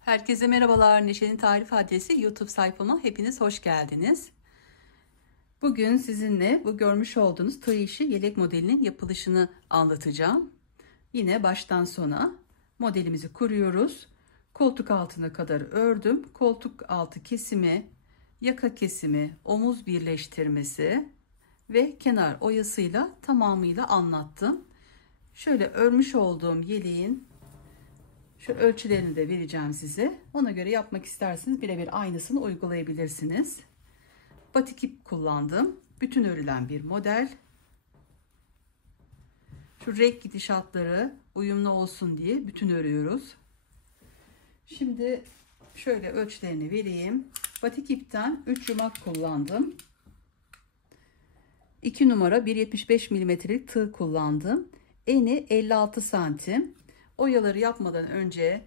Herkese merhabalar. Neşe'nin Tarif Adresi YouTube sayfama hepiniz hoş geldiniz. Bugün sizinle bu görmüş olduğunuz tığ işi yelek modelinin yapılışını anlatacağım. Yine baştan sona modelimizi kuruyoruz. Koltuk altına kadar ördüm. Koltuk altı kesimi, yaka kesimi, omuz birleştirmesi ve kenar oyasıyla tamamıyla anlattım. Şöyle örmüş olduğum yeleğin şu ölçülerini de vereceğim size. Ona göre yapmak isterseniz birebir aynısını uygulayabilirsiniz. Batik ip kullandım. Bütün örülen bir model. Şu renk gidişatları uyumlu olsun diye bütün örüyoruz. Şimdi şöyle ölçülerini vereyim. Batik ipten 3 yumak kullandım. 2 numara 1,75 milimetrelik tığ kullandım. Eni 56 santim. Oyaları yapmadan önce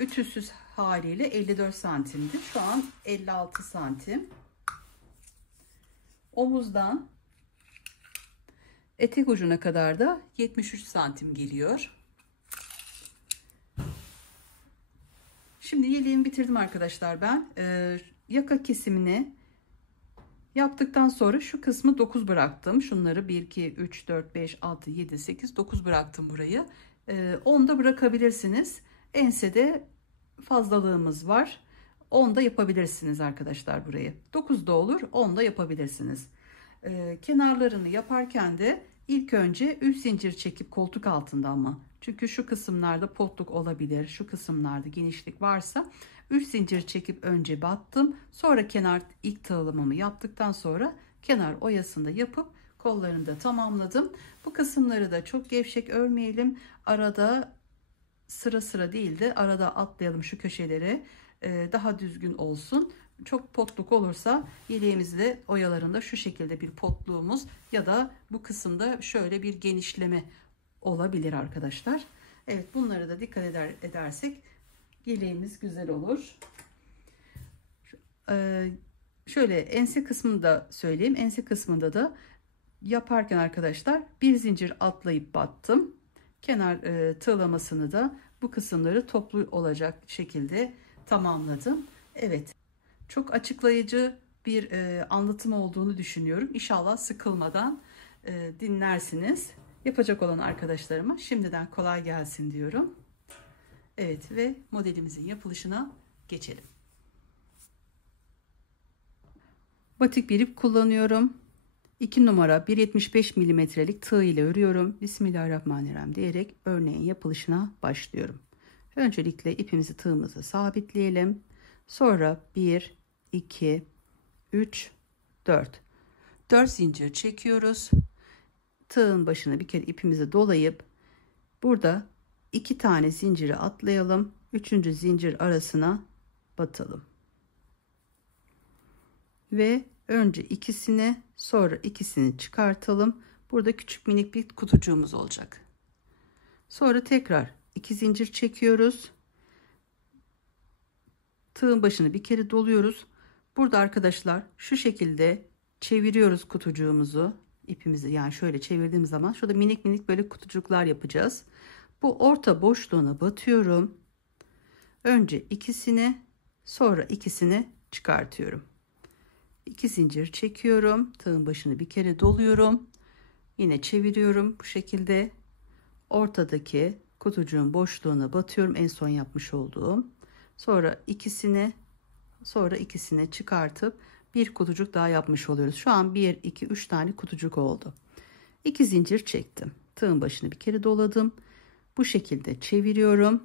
ütüsüz haliyle 54 santimdi. Şu an 56 santim. Omuzdan etek ucuna kadar da 73 santim geliyor. Şimdi yeleğimi bitirdim arkadaşlar ben. Yaka kesimini yaptıktan sonra şu kısmı 9 bıraktım. Şunları 1, 2, 3, 4, 5, 6, 7, 8, 9 bıraktım burayı. 10 da bırakabilirsiniz. Ensede fazlalığımız var. 10 da yapabilirsiniz arkadaşlar burayı. 9 da olur, 10 da yapabilirsiniz. Kenarlarını yaparken de ilk önce 3 zincir çekip koltuk altında ama. Çünkü şu kısımlarda potluk olabilir. Şu kısımlarda genişlik varsa 3 zincir çekip önce battım. Sonra kenar ilk tığlamamı yaptıktan sonra kenar oyasını da yapıp kollarını da tamamladım. Bu kısımları da çok gevşek örmeyelim. Arada sıra sıra değil de arada atlayalım şu köşeleri. Daha düzgün olsun. Çok potluk olursa yeleğimizde oyalarında şu şekilde bir potluğumuz ya da bu kısımda şöyle bir genişleme olabilir arkadaşlar. Evet, bunları da dikkat edersek yeleğimiz güzel olur. Şöyle ense kısmını da söyleyeyim. Ense kısmında da yaparken arkadaşlar bir zincir atlayıp battım. Kenar tığlamasını da bu kısımları toplu olacak şekilde tamamladım. Evet, çok açıklayıcı bir anlatım olduğunu düşünüyorum. İnşallah sıkılmadan dinlersiniz. Yapacak olan arkadaşlarıma şimdiden kolay gelsin diyorum. Evet, ve modelimizin yapılışına geçelim. Batik bir ip kullanıyorum. 2 numara 1,75 milimetrelik tığ ile örüyorum. Bismillahirrahmanirrahim diyerek örneğin yapılışına başlıyorum. Öncelikle ipimizi tığımıza sabitleyelim. Sonra 1, 2, 3, 4. 4 zincir çekiyoruz. Tığın başına bir kere ipimizi dolayıp burada 2 tane zinciri atlayalım. 3. zincir arasına batalım. Ve önce ikisini sonra ikisini çıkartalım. Burada küçük minik bir kutucuğumuz olacak. Sonra tekrar 2 zincir çekiyoruz. Tığın başını bir kere doluyoruz. Burada arkadaşlar şu şekilde çeviriyoruz kutucuğumuzu. İpimizi yani şöyle çevirdiğim zaman şurada minik minik böyle kutucuklar yapacağız. Bu orta boşluğuna batıyorum. Önce ikisini sonra ikisini çıkartıyorum. 2 zincir çekiyorum. Tığın başını bir kere doluyorum. Yine çeviriyorum bu şekilde. Ortadaki kutucuğun boşluğuna batıyorum. En son yapmış olduğum. Sonra ikisini çıkartıp bir kutucuk daha yapmış oluyoruz. Şu an 1, 2, 3 tane kutucuk oldu. 2 zincir çektim. Tığın başını bir kere doladım. Bu şekilde çeviriyorum.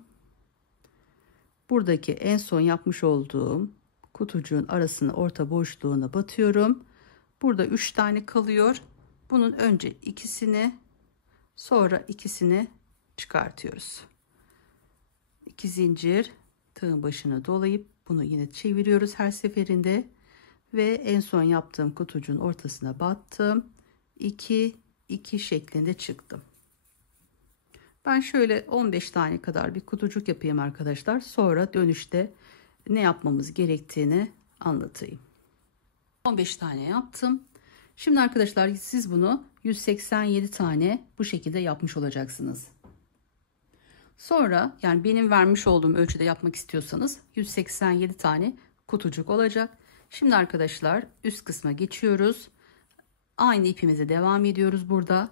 Buradaki en son yapmış olduğum kutucuğun arasına orta boşluğuna batıyorum. Burada 3 tane kalıyor. Bunun önce ikisini sonra ikisini çıkartıyoruz. 2 zincir tığın başına dolayıp bunu yine çeviriyoruz her seferinde ve en son yaptığım kutucuğun ortasına battım. 2 2 şeklinde çıktım. Ben şöyle 15 tane kadar bir kutucuk yapayım arkadaşlar. Sonra dönüşte ne yapmamız gerektiğini anlatayım. 15 tane yaptım. Şimdi arkadaşlar siz bunu 187 tane bu şekilde yapmış olacaksınız. Sonra yani benim vermiş olduğum ölçüde yapmak istiyorsanız 187 tane kutucuk olacak. Şimdi arkadaşlar üst kısma geçiyoruz. Aynı ipimize devam ediyoruz burada.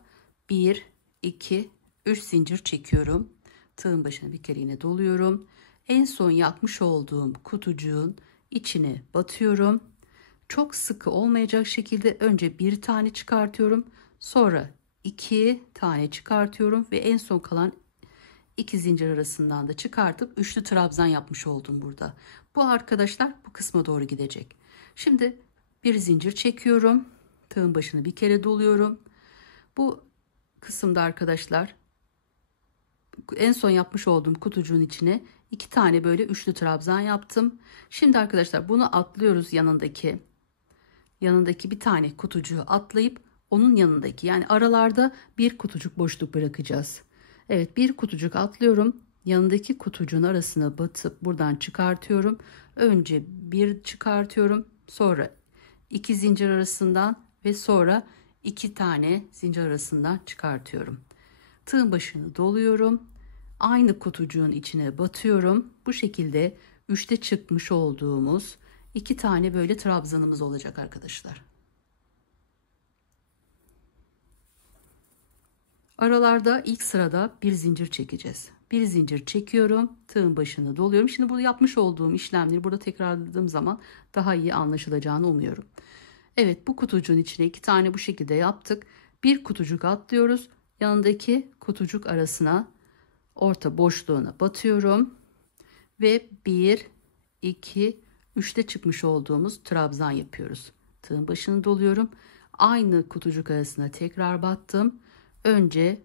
1, 2, 3 zincir çekiyorum. Tığın başına bir kere yine doluyorum. En son yapmış olduğum kutucuğun içine batıyorum. Çok sıkı olmayacak şekilde önce bir tane çıkartıyorum. Sonra 2 tane çıkartıyorum ve en son kalan 2 zincir arasından da çıkartıp üçlü trabzan yapmış oldum burada. Bu arkadaşlar bu kısma doğru gidecek. Şimdi bir zincir çekiyorum. Tığın başını bir kere doluyorum. Bu kısımda arkadaşlar en son yapmış olduğum kutucuğun içine 2 tane böyle üçlü trabzan yaptım. Şimdi arkadaşlar bunu atlıyoruz, yanındaki bir tane kutucuğu atlayıp onun yanındaki, yani aralarda bir kutucuk boşluk bırakacağız. Evet, bir kutucuk atlıyorum. Yanındaki kutucuğun arasına batıp buradan çıkartıyorum. Önce bir çıkartıyorum. Sonra 2 zincir arasından ve sonra 2 tane zincir arasından çıkartıyorum. Tığın başını doluyorum. Aynı kutucuğun içine batıyorum. Bu şekilde üçte çıkmış olduğumuz 2 tane böyle trabzanımız olacak arkadaşlar. Aralarda ilk sırada bir zincir çekeceğiz. Bir zincir çekiyorum. Tığın başını doluyorum. Şimdi bu yapmış olduğum işlemleri burada tekrarladığım zaman daha iyi anlaşılacağını umuyorum. Evet, bu kutucuğun içine 2 tane bu şekilde yaptık. Bir kutucuk atlıyoruz. Yanındaki kutucuk arasına, orta boşluğuna batıyorum. Ve 1, 2, 3'te çıkmış olduğumuz trabzan yapıyoruz. Tığın başını doluyorum. Aynı kutucuk arasına tekrar battım. Önce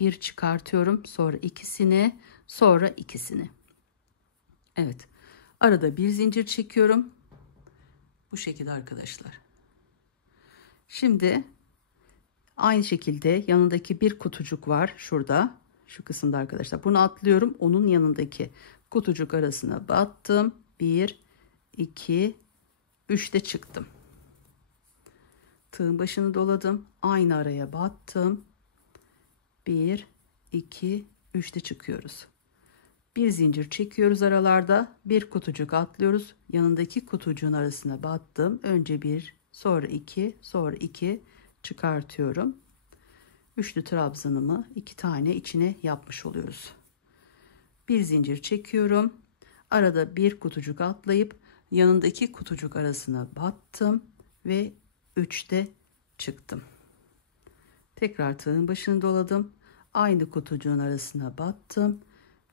bir çıkartıyorum, sonra ikisini, sonra ikisini. Evet, arada bir zincir çekiyorum. Bu şekilde arkadaşlar. Şimdi aynı şekilde yanındaki bir kutucuk var şurada, şu kısımda arkadaşlar. Bunu atlıyorum, onun yanındaki kutucuk arasına battım. 1, 2, 3'te çıktım. Tığın başını doladım, aynı araya battım. 1, 2, 3'te çıkıyoruz. Bir zincir çekiyoruz aralarda. Bir kutucuk atlıyoruz. Yanındaki kutucuğun arasına battım. Önce bir, sonra iki, sonra iki çıkartıyorum. Üçlü trabzanımı 2 tane içine yapmış oluyoruz. Bir zincir çekiyorum. Arada bir kutucuk atlayıp yanındaki kutucuk arasına battım ve 3'te çıktım. Tekrar tığın başını doladım. Aynı kutucuğun arasına battım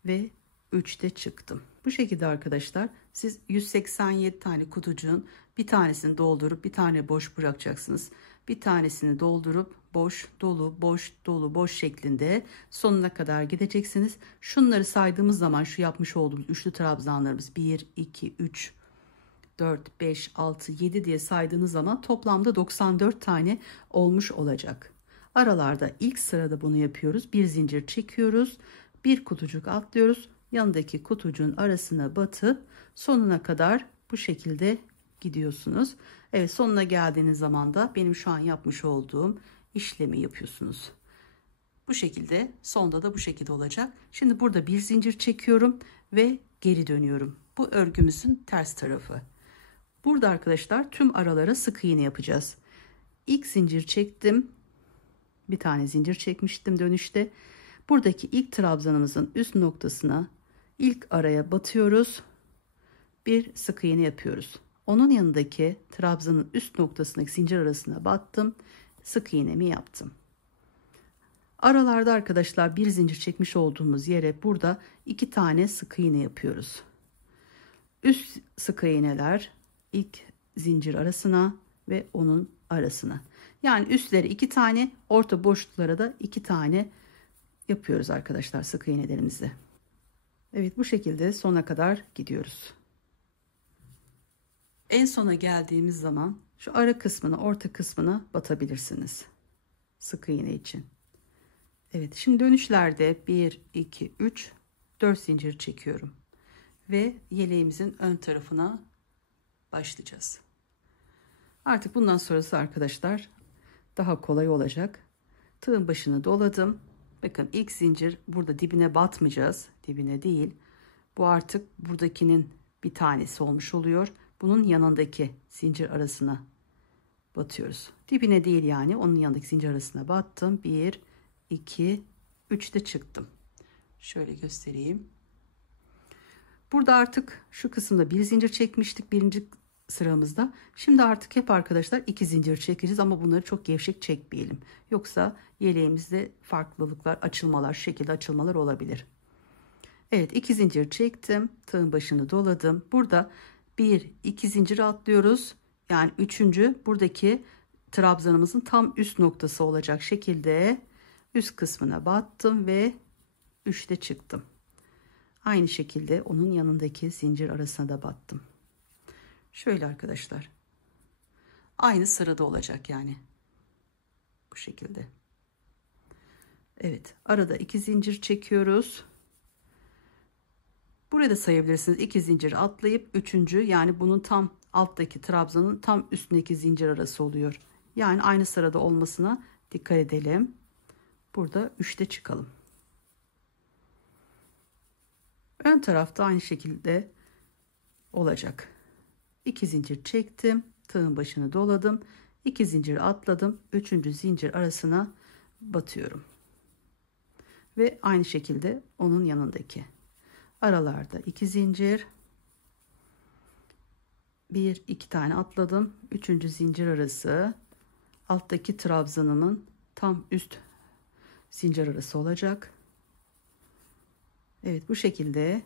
ve 3'te çıktım. Bu şekilde arkadaşlar siz 187 tane kutucuğun bir tanesini doldurup bir tane boş bırakacaksınız. Bir tanesini doldurup boş, dolu, boş, dolu, boş şeklinde sonuna kadar gideceksiniz. Şunları saydığımız zaman şu yapmış olduğumuz üçlü trabzanlarımız 1, 2, 3, 4, 5, 6, 7 diye saydığınız zaman toplamda 94 tane olmuş olacak. Aralarda ilk sırada bunu yapıyoruz. Bir zincir çekiyoruz. Bir kutucuk atlıyoruz. Yanındaki kutucuğun arasına batıp sonuna kadar bu şekilde gidiyorsunuz. Evet, sonuna geldiğiniz zaman da benim şu an yapmış olduğum işlemi yapıyorsunuz. Bu şekilde sonda da bu şekilde olacak. Şimdi burada bir zincir çekiyorum ve geri dönüyorum. Bu örgümüzün ters tarafı. Burada arkadaşlar tüm aralara sık iğne yapacağız. İlk zincir çektim. Bir tane zincir çekmiştim dönüşte. Buradaki ilk trabzanımızın üst noktasına ilk araya batıyoruz. Bir sık iğne yapıyoruz. Onun yanındaki trabzanın üst noktasındaki zincir arasına battım. Sık iğnemi yaptım. Aralarda arkadaşlar bir zincir çekmiş olduğumuz yere burada 2 tane sık iğne yapıyoruz. Üst sık iğneler ilk zincir arasına ve onun arasına. Yani üstleri 2 tane, orta boşluklara da 2 tane yapıyoruz arkadaşlar sık iğnelerimizi. Evet, bu şekilde sona kadar gidiyoruz. En sona geldiğimiz zaman şu ara kısmına, orta kısmına batabilirsiniz sık iğne için. Evet, şimdi dönüşlerde 1, 2, 3, 4 zincir çekiyorum ve yeleğimizin ön tarafına başlayacağız. Artık bundan sonrası arkadaşlar daha kolay olacak. Tığın başını doladım. Bakın ilk zincir burada dibine batmayacağız. Dibine değil. Bu artık buradakinin bir tanesi olmuş oluyor. Bunun yanındaki zincir arasına batıyoruz. Dibine değil yani, onun yanındaki zincir arasına battım. 1, 2, 3 de çıktım. Şöyle göstereyim. Burada artık şu kısımda bir zincir çekmiştik birinci sıramızda. Şimdi artık hep arkadaşlar 2 zincir çekeceğiz ama bunları çok gevşek çekmeyelim. Yoksa yeleğimizde farklılıklar, açılmalar, şekilde açılmalar olabilir. Evet, 2 zincir çektim. Tığın başını doladım. Burada 1, 2 zincir atlıyoruz. Yani 3. buradaki trabzanımızın tam üst noktası olacak şekilde üst kısmına battım ve 3'te çıktım. Aynı şekilde onun yanındaki zincir arasına da battım. Şöyle arkadaşlar. Aynı sırada olacak yani. Bu şekilde. Evet, arada 2 zincir çekiyoruz. Burada sayabilirsiniz. 2 zincir atlayıp 3. yani bunun tam alttaki trabzanın tam üstündeki zincir arası oluyor. Yani aynı sırada olmasına dikkat edelim. Burada 3'te çıkalım. Ön tarafta aynı şekilde olacak. 2 zincir çektim. Tığın başını doladım. 2 zincir atladım. 3. zincir arasına batıyorum. Ve aynı şekilde onun yanındaki aralarda 2 zincir, 1 2 tane atladım. 3. zincir arası alttaki trabzanımın tam üst zincir arası olacak. Evet, bu şekilde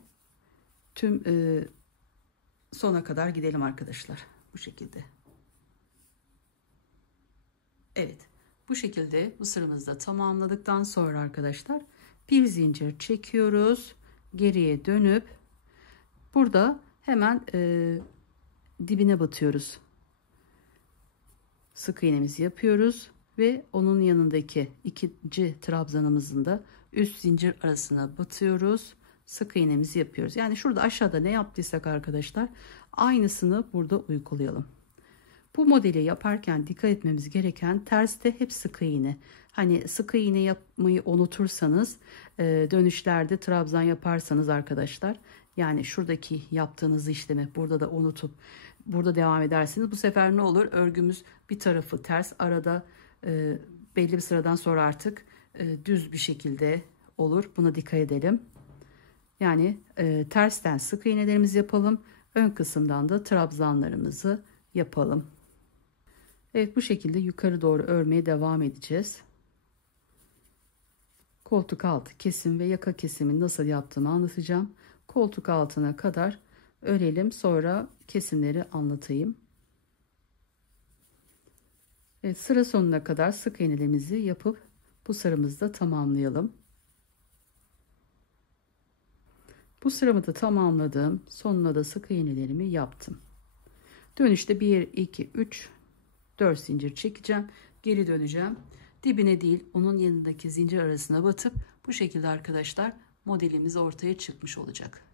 tüm sona kadar gidelim arkadaşlar. Bu şekilde. Evet, bu şekilde bu sıramızı da tamamladıktan sonra arkadaşlar bir zincir çekiyoruz. Geriye dönüp burada hemen dibine batıyoruz. Sık iğnemizi yapıyoruz ve onun yanındaki ikinci trabzanımızın da üst zincir arasına batıyoruz. Sık iğnemizi yapıyoruz. Yani şurada aşağıda ne yaptıysak arkadaşlar aynısını burada uygulayalım. Bu modeli yaparken dikkat etmemiz gereken terste hep sık iğne. Hani sık iğne yapmayı unutursanız dönüşlerde trabzan yaparsanız arkadaşlar, yani şuradaki yaptığınız işlemi burada da unutup burada devam edersiniz. Bu sefer ne olur? Örgümüz bir tarafı ters, arada belli bir sıradan sonra artık düz bir şekilde olur. Buna dikkat edelim. Yani tersten sık iğnelerimizi yapalım. Ön kısımdan da trabzanlarımızı yapalım. Evet, bu şekilde yukarı doğru örmeye devam edeceğiz. Koltuk altı kesim ve yaka kesimini nasıl yaptığımı anlatacağım. Koltuk altına kadar örelim, sonra kesimleri anlatayım. Evet, sıra sonuna kadar sık iğnelerimizi yapıp bu sıramızı da tamamlayalım. Bu sıramı da tamamladım. Sonuna da sık iğnelerimi yaptım. Dönüşte 1 2 3 4 zincir çekeceğim. Geri döneceğim. Dibine değil, onun yanındaki zincir arasına batıp bu şekilde arkadaşlar modelimiz ortaya çıkmış olacak.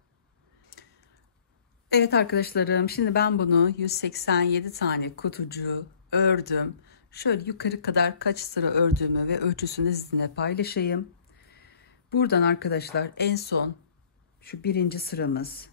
Evet arkadaşlarım, şimdi ben bunu 187 tane kutucuğu ördüm. Şöyle yukarı kadar kaç sıra ördüğümü ve ölçüsünü sizinle paylaşayım. Buradan arkadaşlar en son şu birinci sıramız.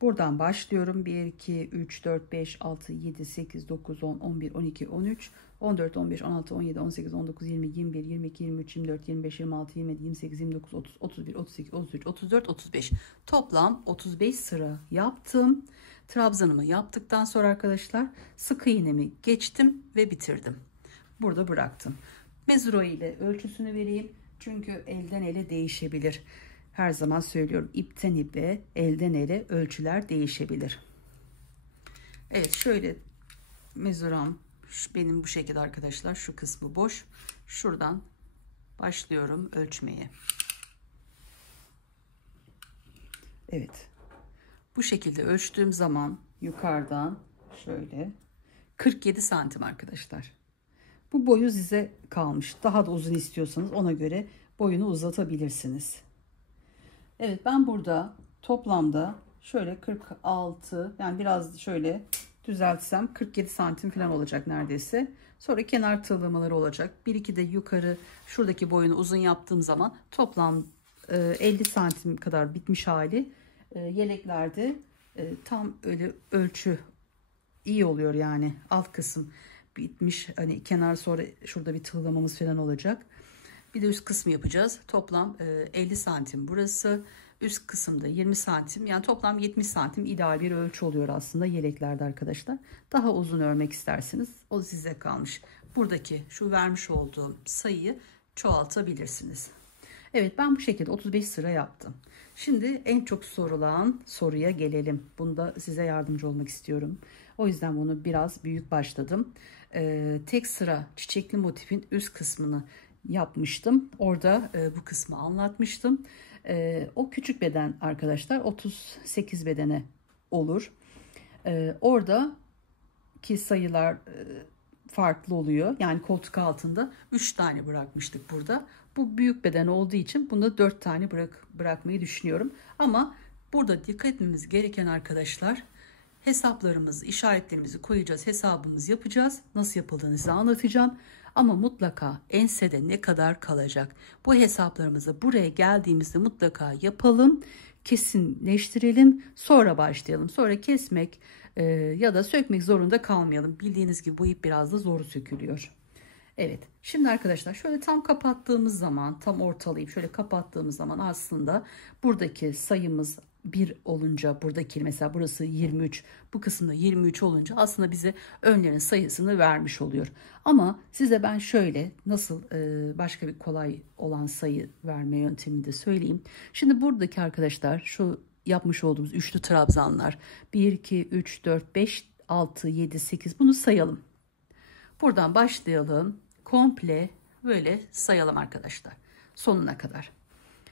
Buradan başlıyorum. 1, 2, 3, 4, 5, 6, 7, 8, 9, 10, 11, 12, 13, 14, 15, 16, 17, 18, 19, 20, 21, 22, 23, 24, 25, 26, 27, 28, 29, 30, 31, 32, 33, 34, 35. Toplam 35 sıra yaptım. Trabzanımı yaptıktan sonra arkadaşlar sık iğnemi geçtim ve bitirdim. Burada bıraktım. Mezuro ile ölçüsünü vereyim. Çünkü elden ele değişebilir. Her zaman söylüyorum, ipten ipe, elden ele ölçüler değişebilir. Evet, şöyle mezuram benim bu şekilde arkadaşlar. Şu kısmı boş. Şuradan başlıyorum ölçmeye. Evet. Bu şekilde ölçtüğüm zaman yukarıdan şöyle 47 santim arkadaşlar. Bu boyu size kalmış. Daha da uzun istiyorsanız ona göre boyunu uzatabilirsiniz. Evet, ben burada toplamda şöyle 46, yani biraz şöyle düzeltsem 47 santim falan olacak neredeyse. Sonra kenar tığlamaları olacak. Bir iki de yukarı şuradaki boyunu uzun yaptığım zaman toplam 50 santim kadar bitmiş hali. Yeleklerde tam öyle ölçü iyi oluyor yani. Alt kısım bitmiş. Hani kenar, sonra şurada bir tığlamamız falan olacak. Bir de üst kısmı yapacağız. Toplam 50 santim burası. Üst kısımda 20 santim. Yani toplam 70 santim ideal bir ölçü oluyor aslında yeleklerde arkadaşlar. Daha uzun örmek isterseniz o size kalmış. Buradaki şu vermiş olduğum sayıyı çoğaltabilirsiniz. Evet, ben bu şekilde 35 sıra yaptım. Şimdi en çok sorulan soruya gelelim. Bunda size yardımcı olmak istiyorum. O yüzden bunu biraz büyük başladım. Tek sıra çiçekli motifin üst kısmını yapmıştım. Orada bu kısmı anlatmıştım. O küçük beden arkadaşlar 38 bedene olur. Oradaki sayılar farklı oluyor. Yani koltuk altında 3 tane bırakmıştık burada. Bu büyük beden olduğu için bunda 4 tane bırakmayı düşünüyorum. Ama burada dikkat etmemiz gereken arkadaşlar, hesaplarımızı, işaretlerimizi koyacağız, hesabımızı yapacağız. Nasıl yapıldığını size anlatacağım. Ama mutlaka ensede ne kadar kalacak? Bu hesaplarımızı buraya geldiğimizde mutlaka yapalım, kesinleştirelim, sonra başlayalım. Sonra kesmek ya da sökmek zorunda kalmayalım. Bildiğiniz gibi bu ip biraz da zor sökülüyor. Evet, şimdi arkadaşlar şöyle tam kapattığımız zaman, tam ortalayıp şöyle kapattığımız zaman aslında buradaki sayımız 1 olunca, buradaki mesela burası 23, bu kısımda 23 olunca aslında bize önlerin sayısını vermiş oluyor. Ama size ben şöyle nasıl başka bir kolay olan sayı verme yöntemini de söyleyeyim. Şimdi buradaki arkadaşlar şu yapmış olduğumuz üçlü trabzanlar 1, 2, 3, 4, 5, 6, 7, 8, bunu sayalım. Buradan başlayalım. Komple böyle sayalım arkadaşlar. Sonuna kadar.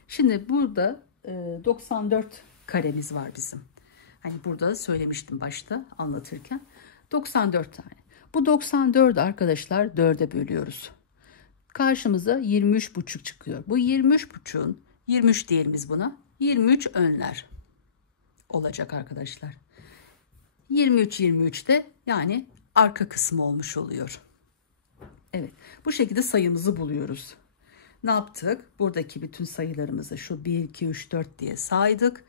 Şimdi burada 94 karemiz var bizim. Hani burada söylemiştim başta anlatırken. 94 tane. Bu 94'ü arkadaşlar 4'e bölüyoruz. Karşımıza 23,5 çıkıyor. Bu 23,5'un 23 diyelim biz buna. 23 önler olacak arkadaşlar. 23 de yani arka kısmı olmuş oluyor. Evet, bu şekilde sayımızı buluyoruz. Ne yaptık? Buradaki bütün sayılarımızı şu 1, 2, 3, 4 diye saydık.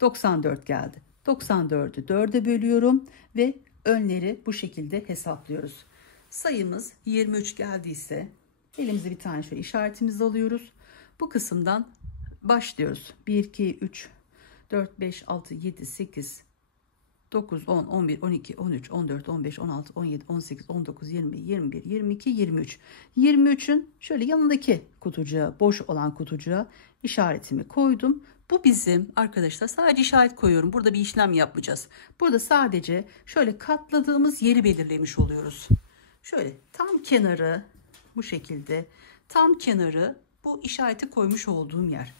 94 geldi. 94'ü 4'e bölüyorum ve önleri bu şekilde hesaplıyoruz. Sayımız 23 geldiyse elimize bir tane şöyle işaretimizi alıyoruz. Bu kısımdan başlıyoruz. 1, 2, 3, 4, 5, 6, 7, 8, 9, 10, 11, 12, 13, 14, 15, 16, 17, 18, 19, 20, 21, 22, 23. 23'ün şöyle yanındaki kutucuğa, boş olan kutucuğa işaretimi koydum. Bu bizim arkadaşlar, sadece işaret koyuyorum. Burada bir işlem yapmayacağız. Burada sadece şöyle katladığımız yeri belirlemiş oluyoruz. Şöyle tam kenarı, bu şekilde tam kenarı bu işareti koymuş olduğum yer.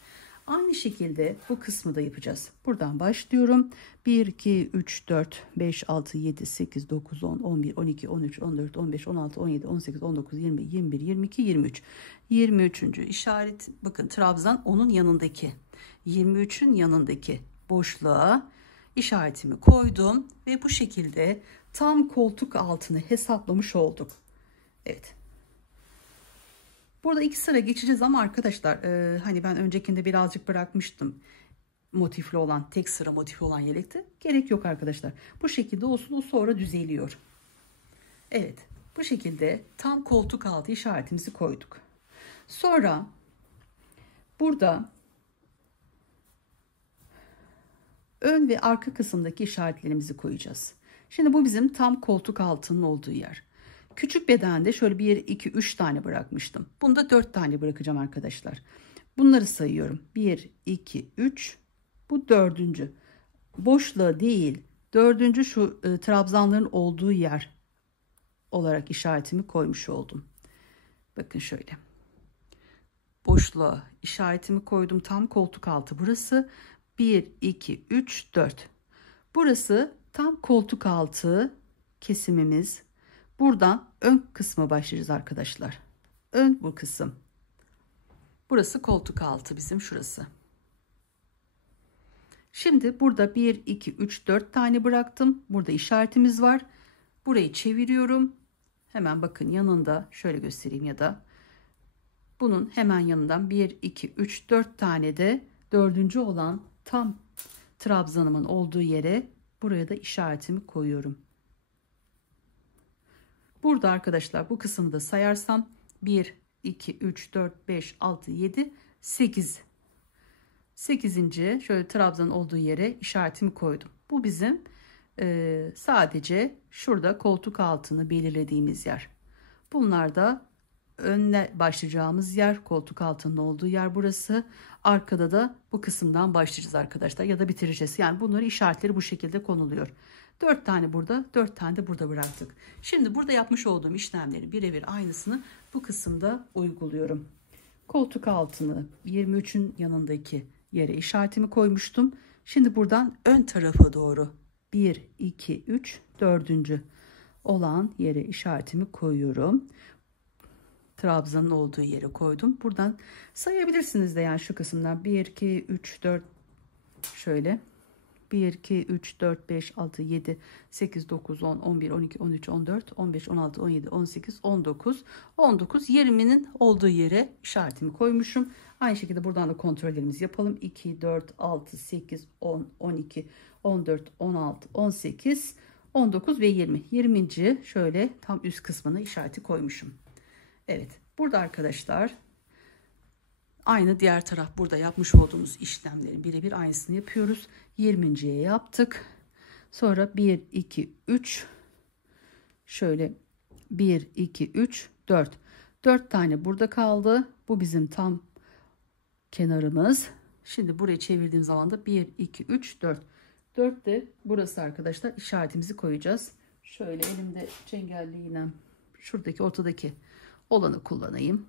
Aynı şekilde bu kısmı da yapacağız. Buradan başlıyorum. 1, 2, 3, 4, 5, 6, 7, 8, 9, 10, 11, 12, 13, 14, 15, 16, 17, 18, 19, 20, 21, 22, 23. 23. işaret, bakın trabzan onun yanındaki. 23'ün yanındaki boşluğa işaretimi koydum ve bu şekilde tam koltuk altını hesaplamış olduk. Evet. Burada 2 sıra geçeceğiz ama arkadaşlar hani ben öncekinde birazcık bırakmıştım motifli olan, tek sıra motifli olan yelekte. Gerek yok arkadaşlar. Bu şekilde olsun, o sonra düzeliyor. Evet, bu şekilde tam koltuk altı işaretimizi koyduk. Sonra burada ön ve arka kısımdaki işaretlerimizi koyacağız. Şimdi bu bizim tam koltuk altının olduğu yer. Küçük bedende şöyle 1, 2, 3 tane bırakmıştım. Bunda 4 tane bırakacağım arkadaşlar. Bunları sayıyorum. 1, 2, 3. Bu 4. Boşluğa değil, 4. şu trabzanların olduğu yer olarak işaretimi koymuş oldum. Bakın şöyle. Boşluğa işaretimi koydum. Tam koltuk altı burası. 1, 2, 3, 4. Burası tam koltuk altı kesimimiz. Buradan ön kısma başlayacağız arkadaşlar. Ön bu kısım. Burası koltuk altı bizim, şurası. Şimdi burada 1, 2, 3, 4 tane bıraktım. Burada işaretimiz var. Burayı çeviriyorum. hemen bakın yanında şöyle göstereyim ya da bunun hemen yanından 1, 2, 3, 4 tane de dördüncü olan tam trabzanımın olduğu yere buraya da işaretimi koyuyorum. Burada arkadaşlar bu kısmı da sayarsam 1, 2, 3, 4, 5, 6, 7, 8. 8. şöyle trabzanın olduğu yere işaretimi koydum. Bu bizim sadece şurada koltuk altını belirlediğimiz yer. Bunlar da önüne başlayacağımız yer, koltuk altının olduğu yer burası. Arkada da bu kısımdan başlayacağız arkadaşlar ya da bitireceğiz. Yani bunları işaretleri bu şekilde konuluyor. 4 tane burada, 4 tane de burada bıraktık. Şimdi burada yapmış olduğum işlemleri birebir aynısını bu kısımda uyguluyorum. Koltuk altını 23'ün yanındaki yere işaretimi koymuştum. Şimdi buradan ön tarafa doğru 1, 2, 3, 4. olan yere işaretimi koyuyorum. Trabzanın olduğu yere koydum. Buradan sayabilirsiniz de yani şu kısımdan 1, 2, 3, 4 şöyle 1, 2, 3, 4, 5, 6, 7, 8, 9, 10, 11, 12, 13, 14, 15, 16, 17, 18, 19, 19, 20'nin olduğu yere işaretimi koymuşum. Aynı şekilde buradan da kontrollerimizi yapalım. 2, 4, 6, 8, 10, 12, 14, 16, 18, 19 ve 20. 20. şöyle tam üst kısmına işareti koymuşum. Evet, burada arkadaşlar aynı diğer taraf burada yapmış olduğumuz işlemleri birebir aynısını yapıyoruz. 20'ye yaptık. Sonra 1, 2, 3 şöyle 1, 2, 3, 4. 4 tane burada kaldı. Bu bizim tam kenarımız. Şimdi burayı çevirdiğim zaman da 1, 2, 3, 4. 4 de burası arkadaşlar, işaretimizi koyacağız. Şöyle elimde çengelli iğnem şuradaki ortadaki olanı kullanayım.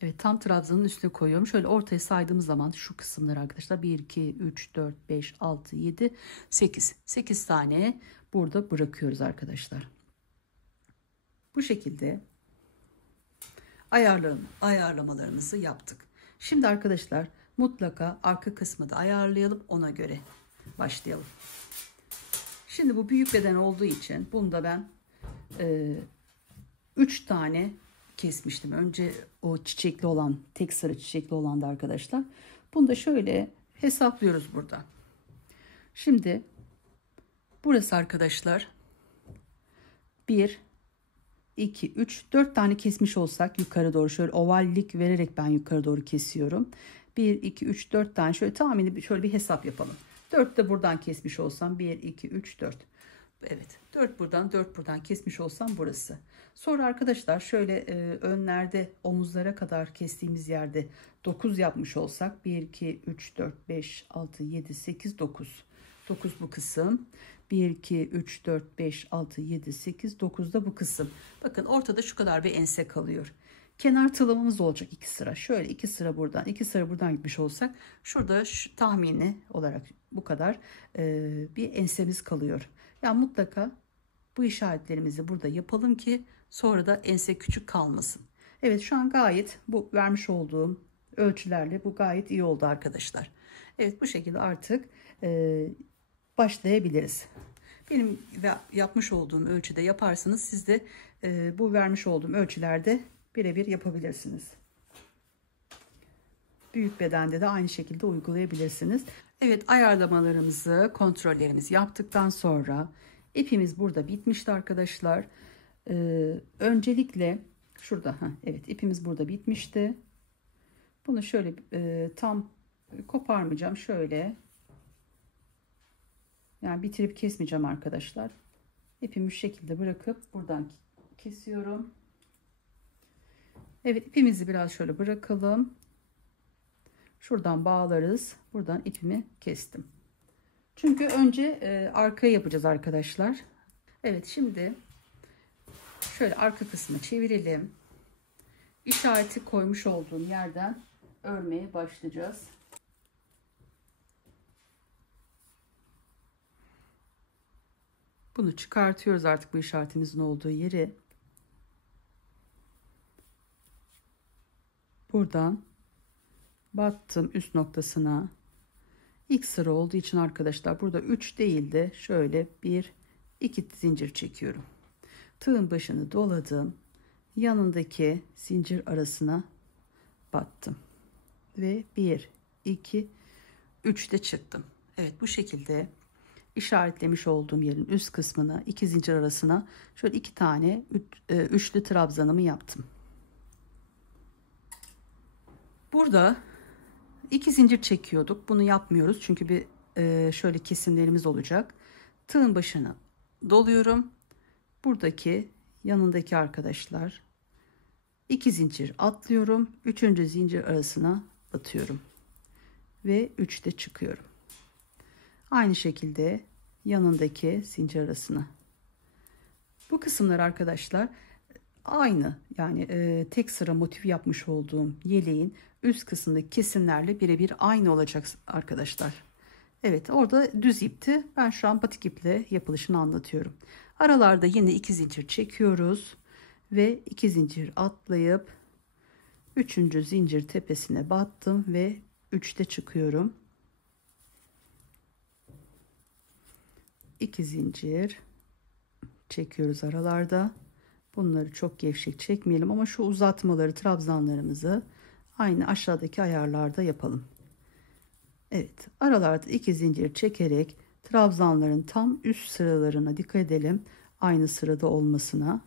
Evet, tam trabzanın üstüne koyuyorum. Şöyle ortaya saydığımız zaman şu kısımları arkadaşlar 1, 2, 3, 4, 5, 6, 7, 8. 8 tane burada bırakıyoruz arkadaşlar. Bu şekilde ayarlamalarımızı yaptık. Şimdi arkadaşlar mutlaka arka kısmı da ayarlayalım, ona göre başlayalım. Şimdi bu büyük beden olduğu için bunda ben 3 tane kesmiştim. Önce o çiçekli olan, tek sıra çiçekli olan da arkadaşlar. Bunu da şöyle hesaplıyoruz burada. Şimdi burası arkadaşlar 1, 2, 3, 4 tane kesmiş olsak yukarı doğru şöyle ovallik vererek ben yukarı doğru kesiyorum. 1, 2, 3, 4 tane şöyle tahmini şöyle bir hesap yapalım. 4 de buradan kesmiş olsam 1, 2, 3, 4. Evet, 4 buradan 4 buradan kesmiş olsam burası. Sonra arkadaşlar şöyle önlerde omuzlara kadar kestiğimiz yerde 9 yapmış olsak 1, 2, 3, 4, 5, 6, 7, 8, 9. 9 bu kısım. 1, 2, 3, 4, 5, 6, 7, 8, 9 da bu kısım. Bakın ortada şu kadar bir ense kalıyor. Kenar tılımımız olacak 2 sıra. Şöyle 2 sıra buradan 2 sıra buradan gitmiş olsak şurada şu tahmini olarak bu kadar bir ensemiz kalıyor. Yani mutlaka bu işaretlerimizi burada yapalım ki sonra da ense küçük kalmasın. Evet, şu an gayet bu vermiş olduğum ölçülerle bu gayet iyi oldu arkadaşlar. Evet, bu şekilde artık başlayabiliriz. Benim yapmış olduğum ölçüde yaparsanız siz de bu vermiş olduğum ölçülerde birebir yapabilirsiniz. Büyük bedende de aynı şekilde uygulayabilirsiniz. Evet, ayarlamalarımızı, kontrollerimizi yaptıktan sonra ipimiz burada bitmişti arkadaşlar. Öncelikle şurada, evet, ipimiz burada bitmişti. Bunu şöyle tam koparmayacağım. Şöyle, yani bitirip kesmeyeceğim arkadaşlar. İpimi şu şekilde bırakıp buradan kesiyorum. Evet, ipimizi biraz şöyle bırakalım. Şuradan bağlarız. Buradan ipimi kestim. Çünkü önce arkaya yapacağız arkadaşlar. Evet, şimdi şöyle arka kısmı çevirelim. İşareti koymuş olduğum yerden örmeye başlayacağız. Bunu çıkartıyoruz artık bu işaretimizin olduğu yeri. Buradan battım üst noktasına. İlk sıra olduğu için arkadaşlar burada 3 değil de şöyle 1, 2 zincir çekiyorum. Tığın başını doladım. Yanındaki zincir arasına battım ve 1 2 3 de çıktım. Evet, bu şekilde işaretlemiş olduğum yerin üst kısmına 2 zincir arasına şöyle 2 tane üçlü trabzanımı yaptım. Burada 2 zincir çekiyorduk. Bunu yapmıyoruz çünkü bir şöyle kesimlerimiz olacak. Tığın başına doluyorum. Buradaki yanındaki arkadaşlar 2 zincir atlıyorum. 3. zincir arasına batıyorum ve 3'te çıkıyorum. Aynı şekilde yanındaki zincir arasına. Bu kısımlar arkadaşlar aynı, yani tek sıra motif yapmış olduğum yeleğin üst kısmındaki kesimlerle birebir aynı olacak arkadaşlar. Evet, orada düz ipti. Ben şu an batik iple yapılışını anlatıyorum. Aralarda yine 2 zincir çekiyoruz ve 2 zincir atlayıp 3. zincir tepesine battım ve 3'te çıkıyorum. 2 zincir çekiyoruz aralarda. Bunları çok gevşek çekmeyelim ama şu uzatmaları, trabzanlarımızı aynı aşağıdaki ayarlarda yapalım. Evet, aralarda 2 zincir çekerek trabzanların tam üst sıralarına dikkat edelim. Aynı sırada olmasına.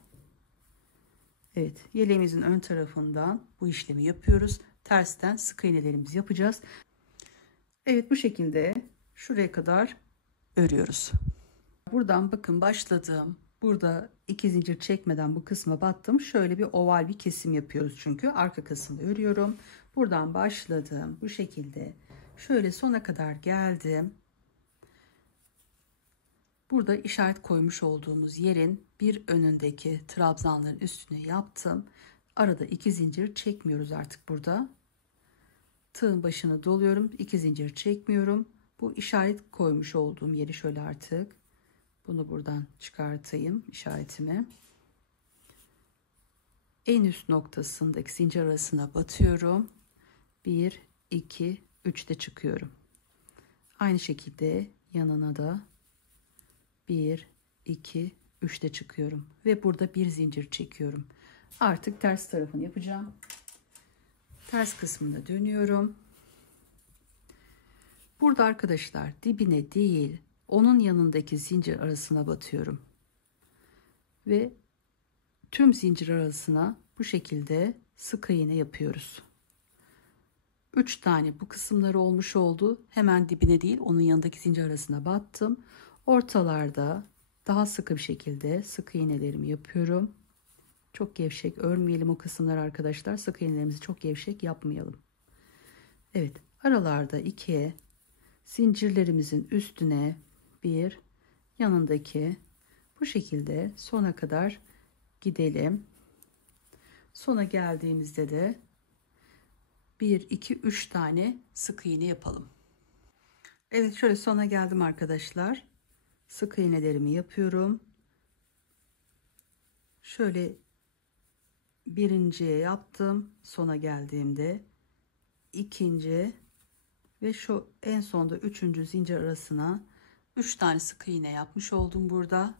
Evet, yeleğimizin ön tarafından bu işlemi yapıyoruz. Tersten sık iğnelerimizi yapacağız. Evet, bu şekilde şuraya kadar örüyoruz. Buradan bakın başladım. Burada 2 zincir çekmeden bu kısma battım. Şöyle bir oval bir kesim yapıyoruz çünkü arka kısmını örüyorum. Buradan başladım. Bu şekilde şöyle sona kadar geldim. Burada işaret koymuş olduğumuz yerin bir önündeki trabzanların üstüne yaptım. Arada 2 zincir çekmiyoruz artık burada. Tığın başını doluyorum. 2 zincir çekmiyorum. Bu işaret koymuş olduğum yeri şöyle artık. Bunu buradan çıkartayım işaretimi. En üst noktasındaki zincir arasına batıyorum. 1 2 3'te çıkıyorum. Aynı şekilde yanına da 1 2 3'te çıkıyorum ve burada bir zincir çekiyorum. Artık ters tarafını yapacağım. Ters kısmında dönüyorum. Burada arkadaşlar dibine değil, onun yanındaki zincir arasına batıyorum. Ve tüm zincir arasına bu şekilde sık iğne yapıyoruz. 3 tane bu kısımları olmuş oldu. Hemen dibine değil, onun yanındaki zincir arasına battım. Ortalarda daha sıkı bir şekilde sık iğnelerimi yapıyorum. Çok gevşek örmeyelim o kısımları arkadaşlar. Sık iğnelerimizi çok gevşek yapmayalım. Evet, aralarda 2 zincirlerimizin üstüne bir, yanındaki bu şekilde sona kadar gidelim. Sona geldiğimizde de 1 2 3 tane sık iğne yapalım. Evet, şöyle sona geldim arkadaşlar. Sık iğnelerimi yapıyorum. Şöyle birinciye yaptım. Sona geldiğimde ikinci ve şu en sonda 3. zincir arasına 3 tane sık iğne yapmış oldum burada.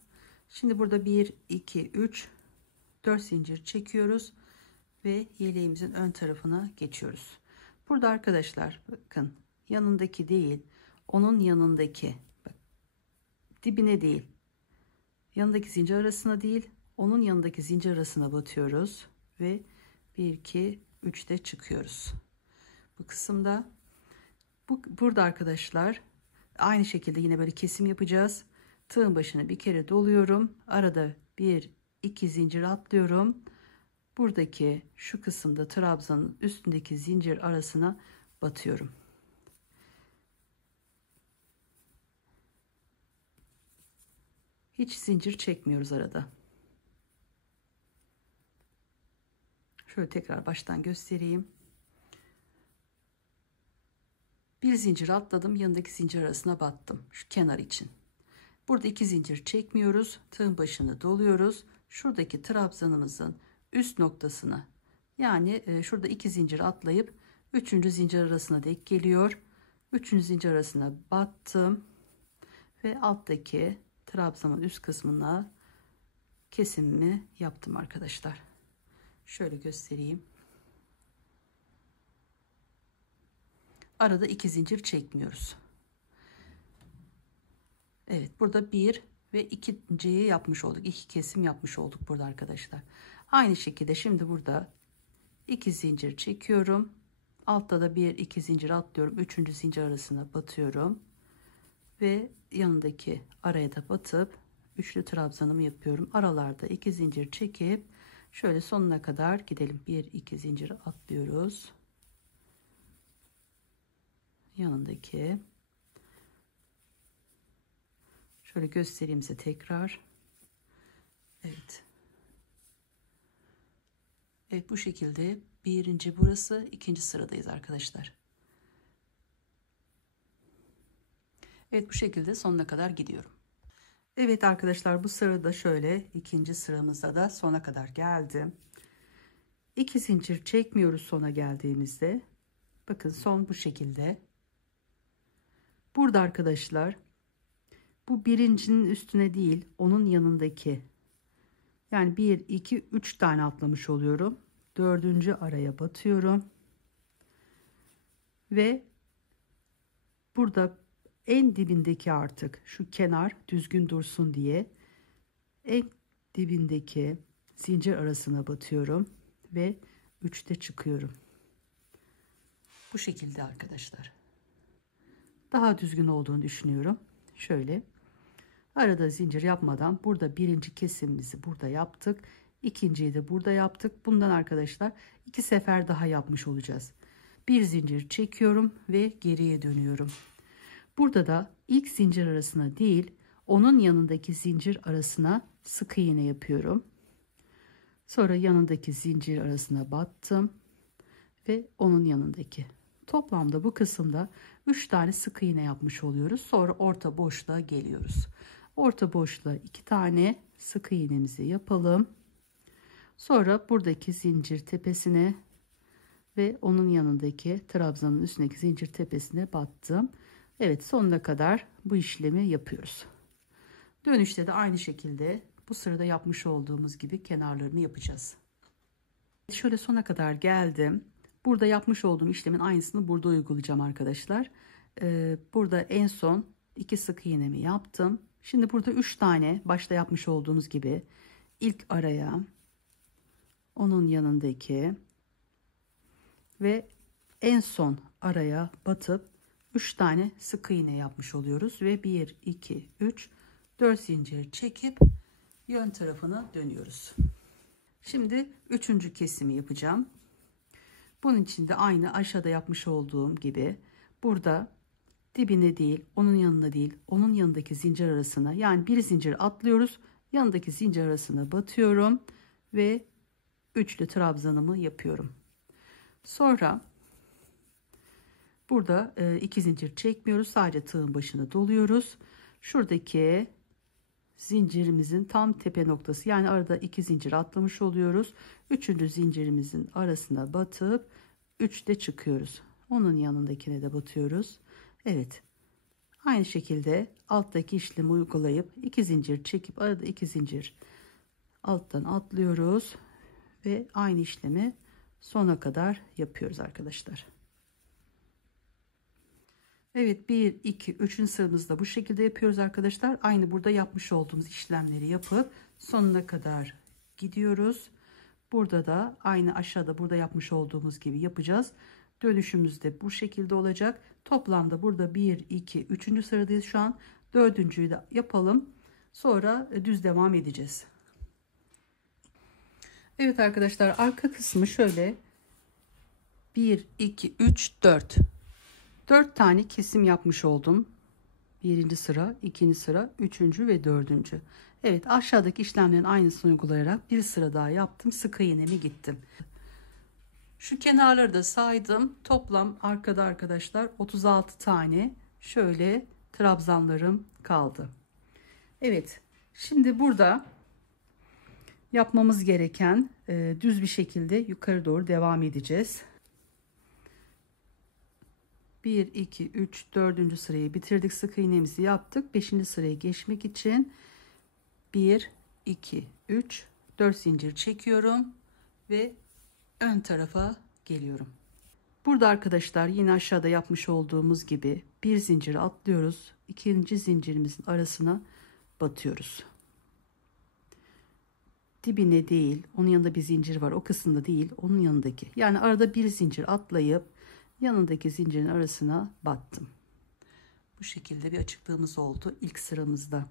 Şimdi burada 1 2 3 4 zincir çekiyoruz ve yeleğimizin ön tarafına geçiyoruz. Burada arkadaşlar bakın, yanındaki değil, onun yanındaki, bak, dibine değil, yanındaki zincir arasına değil, onun yanındaki zincir arasına batıyoruz ve 1 2 3'te çıkıyoruz. Bu kısımda burada arkadaşlar aynı şekilde yine böyle kesim yapacağız. Tığın başına bir kere doluyorum. Arada 1 2 zincir atlıyorum. Buradaki şu kısımda trabzanın üstündeki zincir arasına batıyorum. Hiç zincir çekmiyoruz arada. Şöyle tekrar baştan göstereyim. Bir zincir atladım, yanındaki zincir arasına battım şu kenar için. Burada 2 zincir çekmiyoruz. Tığın başını doluyoruz. Şuradaki trabzanımızın üst noktasına, yani şurada 2 zincir atlayıp 3. zincir arasına denk geliyor. 3. zincir arasına battım ve alttaki trabzanın üst kısmına kesimimi yaptım arkadaşlar. Şöyle göstereyim. Arada 2 zincir çekmiyoruz. Evet, burada 1 ve ikinciyi yapmış olduk. 2 kesim yapmış olduk burada arkadaşlar. Aynı şekilde şimdi burada 2 zincir çekiyorum. Altta da 1 2 zincir atlıyorum. 3. zincir arasına batıyorum ve yanındaki araya da batıp üçlü trabzanımı yapıyorum. Aralarda 2 zincir çekip şöyle sonuna kadar gidelim. 1 2 zincir atlıyoruz. Yanındaki, şöyle göstereyim size tekrar. Evet. Evet, bu şekilde birinci burası, ikinci sıradayız arkadaşlar. Evet, bu şekilde sonuna kadar gidiyorum. Evet arkadaşlar, bu sırada şöyle ikinci sıramızda da sona kadar geldim. 2 zincir çekmiyoruz sona geldiğimizde. Bakın son bu şekilde. Burada arkadaşlar, bu birincinin üstüne değil, onun yanındaki, yani 1 2 3 tane atlamış oluyorum. 4. araya batıyorum ve burada en dibindeki, artık şu kenar düzgün dursun diye en dibindeki zincir arasına batıyorum ve 3'te çıkıyorum. Bu şekilde arkadaşlar. Daha düzgün olduğunu düşünüyorum. Şöyle arada zincir yapmadan burada birinci kesimimizi burada yaptık. İkinciyi de burada yaptık. Bundan arkadaşlar 2 sefer daha yapmış olacağız. Bir zincir çekiyorum ve geriye dönüyorum. Burada da ilk zincir arasına değil, onun yanındaki zincir arasına sık iğne yapıyorum. Sonra yanındaki zincir arasına battım ve onun yanındaki. Toplamda bu kısımda 3 tane sık iğne yapmış oluyoruz. Sonra orta boşluğa geliyoruz. Orta boşluğa 2 tane sık iğnemizi yapalım. Sonra buradaki zincir tepesine ve onun yanındaki trabzanın üstündeki zincir tepesine battım. Evet, sonuna kadar bu işlemi yapıyoruz. Dönüşte de aynı şekilde bu sırada yapmış olduğumuz gibi kenarlarını yapacağız. Şöyle sona kadar geldim. Burada yapmış olduğum işlemin aynısını burada uygulayacağım arkadaşlar. Burada en son 2 sık iğnemi yaptım. Şimdi burada 3 tane başta yapmış olduğumuz gibi ilk araya, onun yanındaki ve en son araya batıp 3 tane sık iğne yapmış oluyoruz ve 1 2 3 4 zincir çekip yön tarafına dönüyoruz. Şimdi 3. kesimi yapacağım. Bunun için de aynı aşağıda yapmış olduğum gibi burada dibine değil, onun yanına değil, onun yanındaki zincir arasına, yani bir zincir atlıyoruz, yanındaki zincir arasına batıyorum ve üçlü trabzanımı yapıyorum. Sonra burada 2 zincir çekmiyoruz, sadece tığın başına doluyoruz. Şuradaki zincirimizin tam tepe noktası, yani arada 2 zincir atlamış oluyoruz. 3. zincirimizin arasına batıp 3'te çıkıyoruz. Onun yanındakine de batıyoruz. Evet, aynı şekilde alttaki işlemi uygulayıp 2 zincir çekip arada 2 zincir alttan atlıyoruz ve aynı işlemi sona kadar yapıyoruz arkadaşlar. Evet, 1 2 3. sıramızda bu şekilde yapıyoruz arkadaşlar. Aynı burada yapmış olduğumuz işlemleri yapıp sonuna kadar gidiyoruz. Burada da aynı aşağıda burada yapmış olduğumuz gibi yapacağız. Dönüşümüz de bu şekilde olacak. Toplamda burada 1 2 3. sıradayız şu an. 4.'yü de yapalım. Sonra düz devam edeceğiz. Evet arkadaşlar, arka kısmı şöyle 1 2 3 4 tane kesim yapmış oldum. Birinci sıra, ikinci sıra, üçüncü ve dördüncü. Evet, aşağıdaki işlemlerin aynısını uygulayarak bir sıra daha yaptım. Sık iğnemi gittim. Şu kenarları da saydım. Toplam arkada arkadaşlar 36 tane şöyle trabzanlarım kaldı. Evet, şimdi burada yapmamız gereken düz bir şekilde yukarı doğru devam edeceğiz. 1 2 3 4. sırayı bitirdik, sık iğnemizi yaptık. 5. sıraya geçmek için 1 2 3 4 zincir çekiyorum ve ön tarafa geliyorum. Burada arkadaşlar yine aşağıda yapmış olduğumuz gibi bir zincir atlıyoruz. İkinci zincirimizin arasına batıyoruz. Dibine değil, onun yanında bir zincir var, o kısımda değil, onun yanındaki. Yani arada bir zincir atlayıp yanındaki zincirin arasına battım. Bu şekilde bir açıklığımız oldu ilk sıramızda.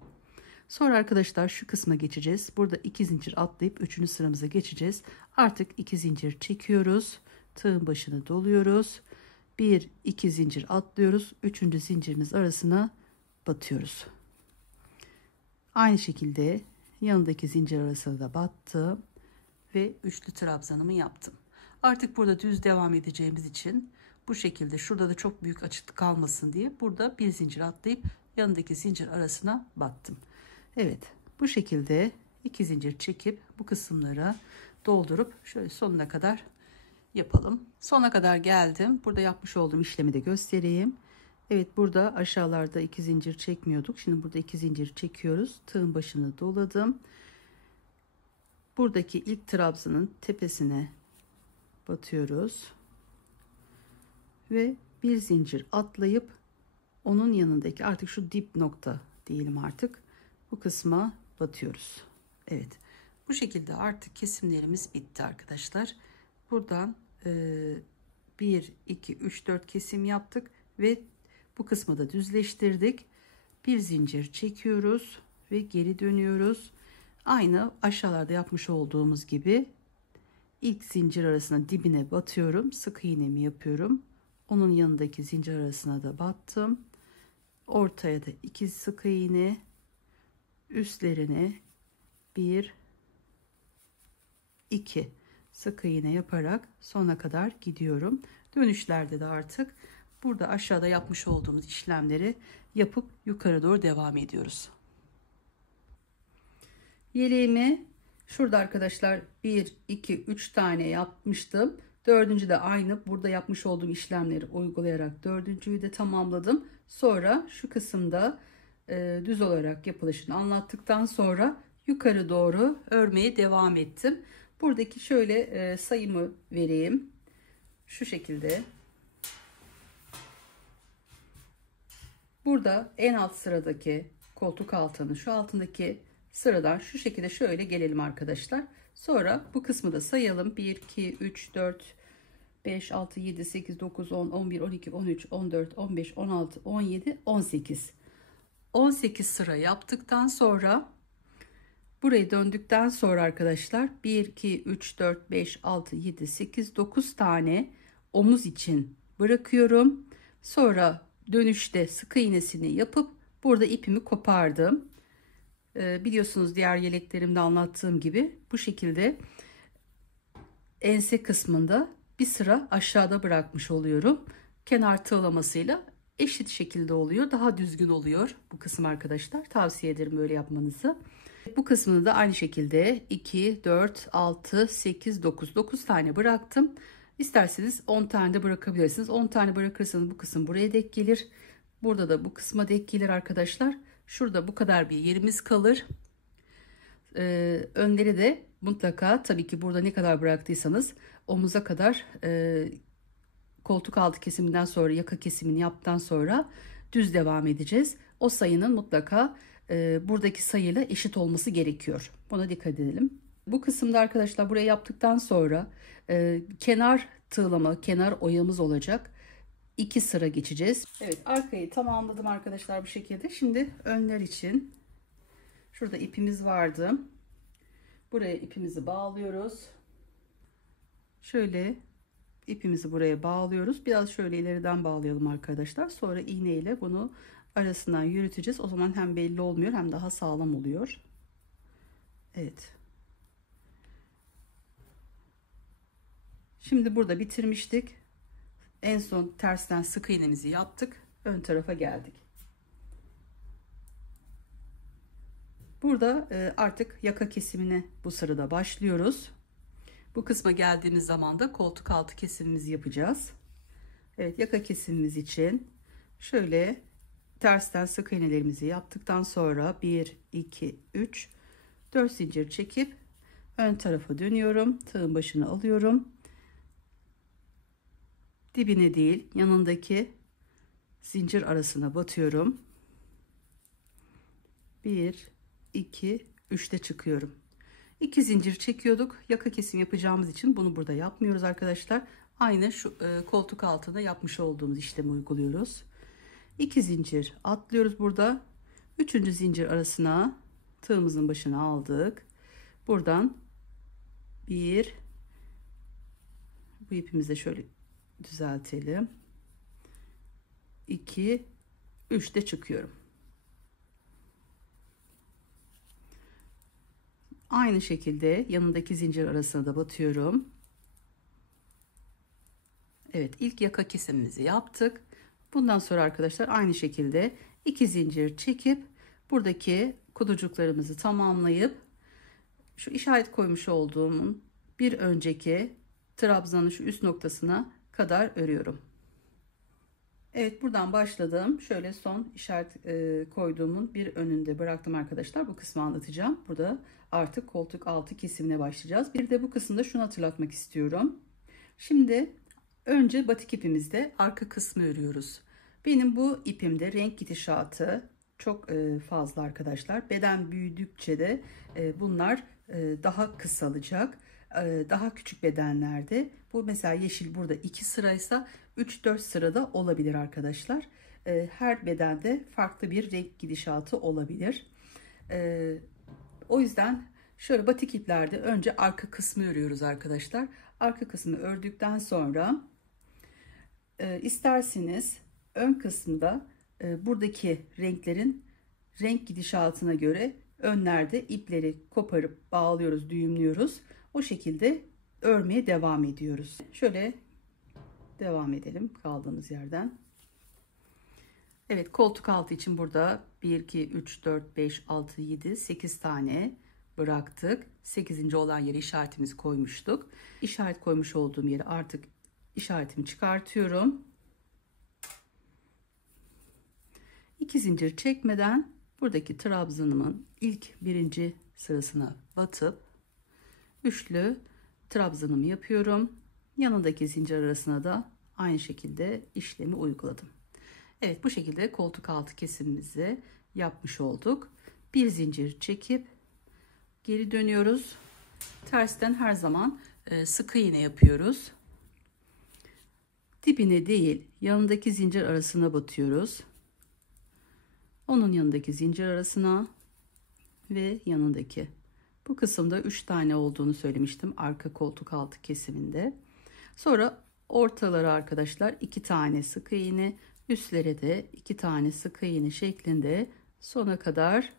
Sonra arkadaşlar şu kısma geçeceğiz. Burada 2 zincir atlayıp 3. sıramıza geçeceğiz. Artık 2 zincir çekiyoruz. Tığın başını doluyoruz. 1 2 zincir atlıyoruz. 3. zincirimiz arasına batıyoruz. Aynı şekilde yanındaki zincir arasına da battım ve üçlü trabzanımı yaptım. Artık burada düz devam edeceğimiz için bu şekilde, şurada da çok büyük açıklık kalmasın diye burada bir zincir atlayıp yanındaki zincir arasına battım. Evet, bu şekilde 2 zincir çekip bu kısımlara doldurup şöyle sonuna kadar yapalım. Sona kadar geldim. Burada yapmış olduğum işlemi de göstereyim. Evet, burada aşağılarda 2 zincir çekmiyorduk. Şimdi burada 2 zincir çekiyoruz. Tığın başını doladım. Buradaki ilk trabzanın tepesine batıyoruz. Ve bir zincir atlayıp onun yanındaki, artık şu dip nokta diyelim artık, bu kısma batıyoruz. Evet, bu şekilde artık kesimlerimiz bitti arkadaşlar. Buradan 1 2 3 4 kesim yaptık ve bu kısmı da düzleştirdik. Bir zincir çekiyoruz ve geri dönüyoruz. Aynı aşağılarda yapmış olduğumuz gibi ilk zincir arasına dibine batıyorum. Sık iğnemi yapıyorum. Onun yanındaki zincir arasına da battım. Ortaya da 2 sık iğne, üstlerine 1 2 sık iğne yaparak sona kadar gidiyorum. Dönüşlerde de artık burada aşağıda yapmış olduğumuz işlemleri yapıp yukarı doğru devam ediyoruz. Yeleğimi şurada arkadaşlar 1 2 3 tane yapmıştım. Dördüncü de aynı burada yapmış olduğum işlemleri uygulayarak dördüncüyü de tamamladım. Sonra şu kısımda düz olarak yapılışını anlattıktan sonra yukarı doğru örmeye devam ettim. Buradaki şöyle sayımı vereyim. Şu şekilde. Burada en alt sıradaki koltuk altını, şu altındaki sıradan şu şekilde şöyle gelelim arkadaşlar. Sonra bu kısmı da sayalım. 1 2 3 4 5 6 7 8 9 10 11 12 13 14 15 16 17 18 18 sıra yaptıktan sonra burayı döndükten sonra arkadaşlar 1 2 3 4 5 6 7 8 9 tane omuz için bırakıyorum. Sonra dönüşte sık iğnesini yapıp burada ipimi kopardım. Biliyorsunuz diğer yeleklerimde anlattığım gibi bu şekilde ense kısmında bir sıra aşağıda bırakmış oluyorum. Kenar tığlamasıyla eşit şekilde oluyor. Daha düzgün oluyor bu kısım arkadaşlar. Tavsiye ederim böyle yapmanızı. Bu kısmını da aynı şekilde 2, 4, 6, 8, 9 tane bıraktım. İsterseniz 10 tane de bırakabilirsiniz. 10 tane bırakırsanız bu kısım buraya denk gelir. Burada da bu kısma denk gelir arkadaşlar. Şurada bu kadar bir yerimiz kalır. Önleri de mutlaka tabii ki burada ne kadar bıraktıysanız omuza kadar koltuk altı kesiminden sonra yaka kesimini yaptıktan sonra düz devam edeceğiz. O sayının mutlaka buradaki sayıyla eşit olması gerekiyor. Buna dikkat edelim. Bu kısımda arkadaşlar burayı yaptıktan sonra kenar tığlama, kenar oyamız olacak. 2 sıra geçeceğiz. Evet, arkayı tamamladım arkadaşlar bu şekilde. Şimdi önler için şurada ipimiz vardı. Buraya ipimizi bağlıyoruz. Şöyle ipimizi buraya bağlıyoruz. Biraz şöyle ileriden bağlayalım arkadaşlar. Sonra iğne ile bunu arasından yürüteceğiz. O zaman hem belli olmuyor hem daha sağlam oluyor. Evet. Şimdi burada bitirmiştik. En son tersten sık iğnemizi yaptık. Ön tarafa geldik. Burada artık yaka kesimine bu sırada başlıyoruz. Bu kısma geldiğimiz zaman da koltuk altı kesimimizi yapacağız. Evet, yaka kesimimiz için şöyle tersten sık iğnelerimizi yaptıktan sonra 1 2 3 4 zincir çekip ön tarafa dönüyorum. Tığın başını alıyorum. Dibine değil, yanındaki zincir arasına batıyorum. 1 2 3'te çıkıyorum. 2 zincir çekiyorduk. Yaka kesim yapacağımız için bunu burada yapmıyoruz arkadaşlar. Aynı şu koltuk altında yapmış olduğumuz işlemi uyguluyoruz. 2 zincir atlıyoruz burada. 3. zincir arasına tığımızın başına aldık. Buradan bu ipimizi de şöyle düzeltelim. 2 3'te çıkıyorum. Aynı şekilde yanındaki zincir arasına da batıyorum. Evet, ilk yaka kesimimizi yaptık. Bundan sonra arkadaşlar aynı şekilde 2 zincir çekip buradaki kutucuklarımızı tamamlayıp şu işaret koymuş olduğumun bir önceki trabzanın şu üst noktasına kadar örüyorum. Evet, buradan başladım. Şöyle son işaret koyduğumun bir önünde bıraktım arkadaşlar. Bu kısmı anlatacağım. Burada artık koltuk altı kesimine başlayacağız. Bir de bu kısımda şunu hatırlatmak istiyorum. Şimdi önce batik ipimizde arka kısmı örüyoruz. Benim bu ipimde renk gidişatı çok fazla arkadaşlar. Beden büyüdükçe de bunlar daha kısalacak. Daha küçük bedenlerde bu mesela yeşil burada 2 sıraysa 3-4 sırada olabilir arkadaşlar. Her bedende farklı bir renk gidişatı olabilir. O yüzden şöyle batik iplerde önce arka kısmı örüyoruz arkadaşlar. Arka kısmı ördükten sonra isterseniz ön kısmında buradaki renklerin renk gidişatına göre önlerde ipleri koparıp bağlıyoruz, düğümlüyoruz. O şekilde örmeye devam ediyoruz. Şöyle devam edelim kaldığımız yerden. Evet, koltuk altı için burada 1 2 3 4 5 6 7 8 tane bıraktık. 8. olan yere işaretimizi koymuştuk. İşaret koymuş olduğum yere artık işaretimi çıkartıyorum. 2 zincir çekmeden buradaki trabzanımın ilk birinci sırasına batıp üçlü trabzanımı yapıyorum. Yanındaki zincir arasına da aynı şekilde işlemi uyguladım. Evet, bu şekilde koltuk altı kesimimizi yapmış olduk. Bir zincir çekip geri dönüyoruz. Tersten her zaman sık iğne yapıyoruz. Dibine değil, yanındaki zincir arasına batıyoruz. Onun yanındaki zincir arasına ve yanındaki. Bu kısımda 3 tane olduğunu söylemiştim arka koltuk altı kesiminde. Sonra ortalara arkadaşlar 2 tane sık iğne, üstlere de 2 tane sık iğne şeklinde sona kadar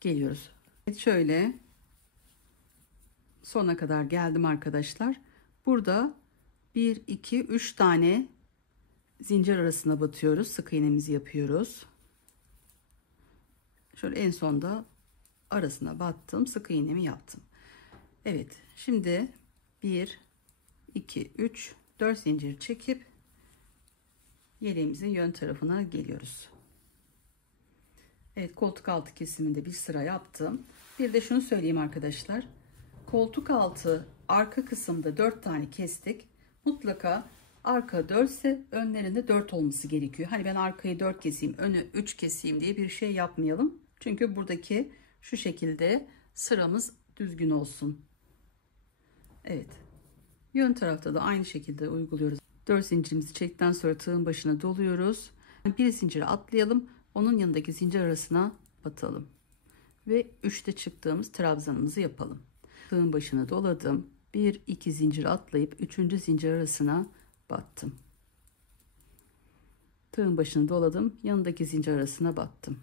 geliyoruz. Evet, şöyle sona kadar geldim arkadaşlar. Burada 1 2 3 tane zincir arasına batıyoruz. Sık iğnemizi yapıyoruz. Şöyle en sonda arasına battım, sık iğnemi yaptım. Evet, şimdi 1 2 3 4 zincir çekip yeleğimizin yön tarafına geliyoruz. Evet, koltuk altı kesiminde bir sıra yaptım. Bir de şunu söyleyeyim arkadaşlar. Koltuk altı arka kısımda 4 tane kestik. Mutlaka arka 4 ise önlerinde 4 olması gerekiyor. Hani ben arkayı 4 keseyim, önü 3 keseyim diye bir şey yapmayalım. Çünkü buradaki şu şekilde sıramız düzgün olsun. Evet. Yön tarafta da aynı şekilde uyguluyoruz. 4 zincirimizi çektikten sonra tığın başına doluyoruz. Bir zinciri atlayalım. Onun yanındaki zincir arasına batalım. Ve 3'te çıktığımız trabzanımızı yapalım. Tığın başına doladım. 1 2 zincir atlayıp 3. zincir arasına battım. Tığın başını doladım. Yanındaki zincir arasına battım.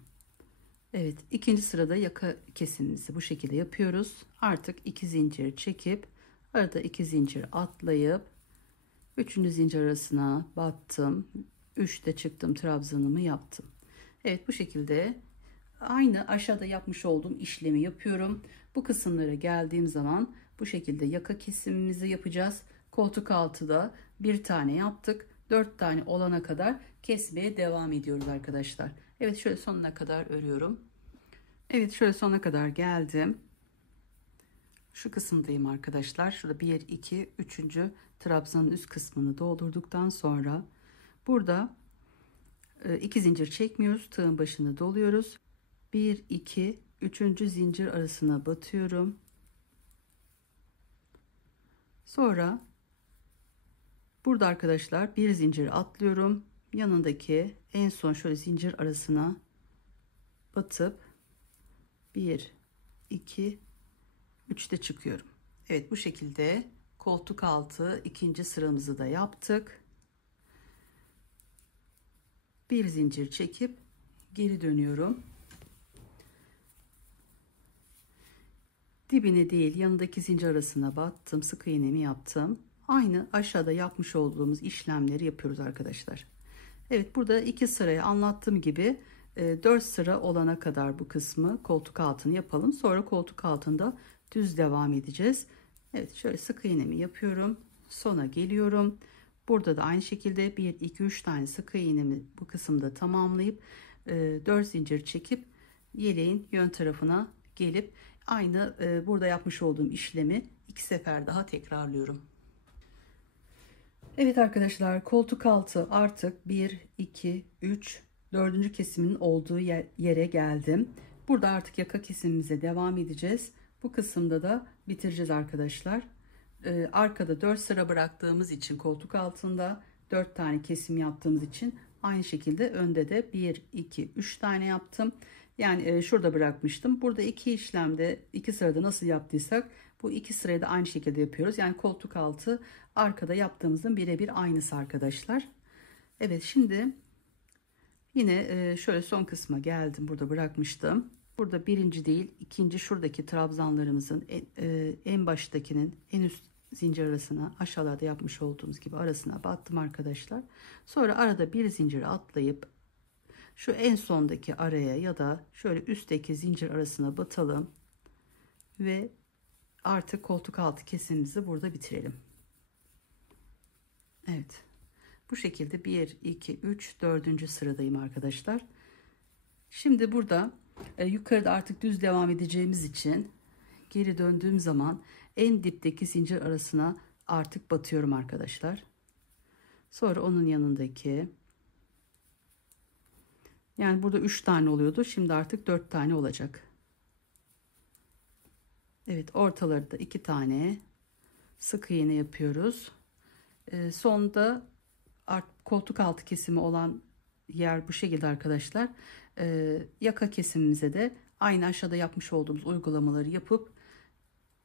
Evet, ikinci sırada yaka kesimimizi bu şekilde yapıyoruz. Artık 2 zincir çekip arada 2 zincir atlayıp 3. zincir arasına battım. 3'te çıktım, trabzanımı yaptım. Evet, bu şekilde aynı aşağıda yapmış olduğum işlemi yapıyorum. Bu kısımlara geldiğim zaman bu şekilde yaka kesimimizi yapacağız. Koltuk altıda bir tane yaptık. 4 tane olana kadar kesmeye devam ediyoruz arkadaşlar. Evet, şöyle sonuna kadar örüyorum. Evet, şöyle sonuna kadar geldim. Şu kısımdayım arkadaşlar. Şurada 1 2 3. trabzanın üst kısmını doldurduktan sonra burada 2 zincir çekmiyoruz. Tığın başını doluyoruz. 1 2 3. zincir arasına batıyorum. Sonra burada arkadaşlar bir zincir atlıyorum. Yanındaki en son şöyle zincir arasına batıp 1 2 3'te çıkıyorum. Evet, bu şekilde koltuk altı ikinci sıramızı da yaptık. Bir zincir çekip geri dönüyorum. Dibine değil, yanındaki zincir arasına battım, sık iğnemi yaptım. Aynı aşağıda yapmış olduğumuz işlemleri yapıyoruz arkadaşlar. Evet, burada iki sırayı anlattığım gibi 4 sıra olana kadar bu kısmı koltuk altını yapalım. Sonra koltuk altında düz devam edeceğiz. Evet, şöyle sık iğnemi yapıyorum. Sona geliyorum. Burada da aynı şekilde 1 2 3 tane sık iğnemi bu kısımda tamamlayıp 4 zincir çekip yeleğin yön tarafına gelip aynı burada yapmış olduğum işlemi 2 sefer daha tekrarlıyorum. Evet arkadaşlar, koltuk altı artık 1 2 3 4. kesimin olduğu yere geldim. Burada artık yaka kesimimize devam edeceğiz. Bu kısımda da bitireceğiz arkadaşlar. Arkada 4 sıra bıraktığımız için koltuk altında 4 tane kesim yaptığımız için aynı şekilde önde de 1 2 3 tane yaptım. Yani şurada bırakmıştım. Burada iki işlemde, iki sırada nasıl yaptıysak bu iki sırayı da aynı şekilde yapıyoruz. Yani koltuk altı arkada yaptığımızın birebir aynısı arkadaşlar. Evet, şimdi yine şöyle son kısma geldim. Burada bırakmıştım. Burada birinci değil, ikinci şuradaki trabzanlarımızın en baştakinin en üst zincir arasına, aşağılarda yapmış olduğumuz gibi arasına battım arkadaşlar. Sonra arada bir zincir atlayıp şu en sondaki araya ya da şöyle üstteki zincir arasına batalım ve artık koltuk altı kesimimizi burada bitirelim. Evet, bu şekilde 1 2 3 4. sıradayım arkadaşlar. Şimdi burada yukarıda artık düz devam edeceğimiz için geri döndüğüm zaman en dipteki zincir arasına artık batıyorum arkadaşlar. Sonra onun yanındaki, yani burada 3 tane oluyordu, şimdi artık 4 tane olacak. Evet, ortaları da 2 tane sık iğne yapıyoruz. Sonda koltuk altı kesimi olan yer bu şekilde arkadaşlar. Yaka kesimimize de aynı aşağıda yapmış olduğumuz uygulamaları yapıp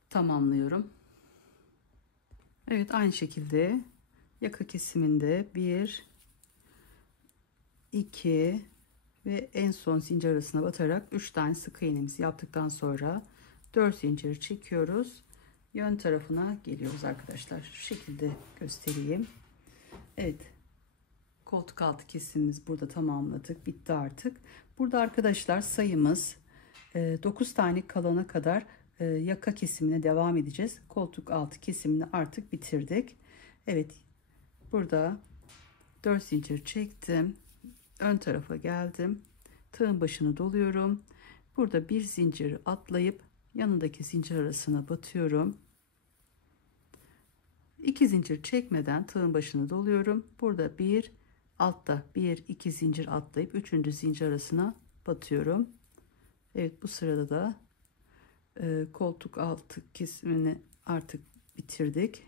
tamamlıyorum. Evet, aynı şekilde yaka kesiminde 1 2 ve en son zincir arasına batarak 3 tane sık iğnemizi yaptıktan sonra 4 zincir çekiyoruz. Yön tarafına geliyoruz arkadaşlar. Şu şekilde göstereyim. Evet, koltuk altı kesimimiz burada tamamladık. Bitti artık. Burada arkadaşlar sayımız 9 tane kalana kadar yaka kesimine devam edeceğiz. Koltuk altı kesimini artık bitirdik. Evet, burada 4 zincir çektim. Ön tarafa geldim. Tığın başını doluyorum. Burada bir zincir atlayıp yanındaki zincir arasına batıyorum. 2 zincir çekmeden tığın başını doluyorum. Burada bir, altta 1 2 zincir atlayıp 3. zincir arasına batıyorum. Evet, bu sırada da koltuk altı kesimini artık bitirdik.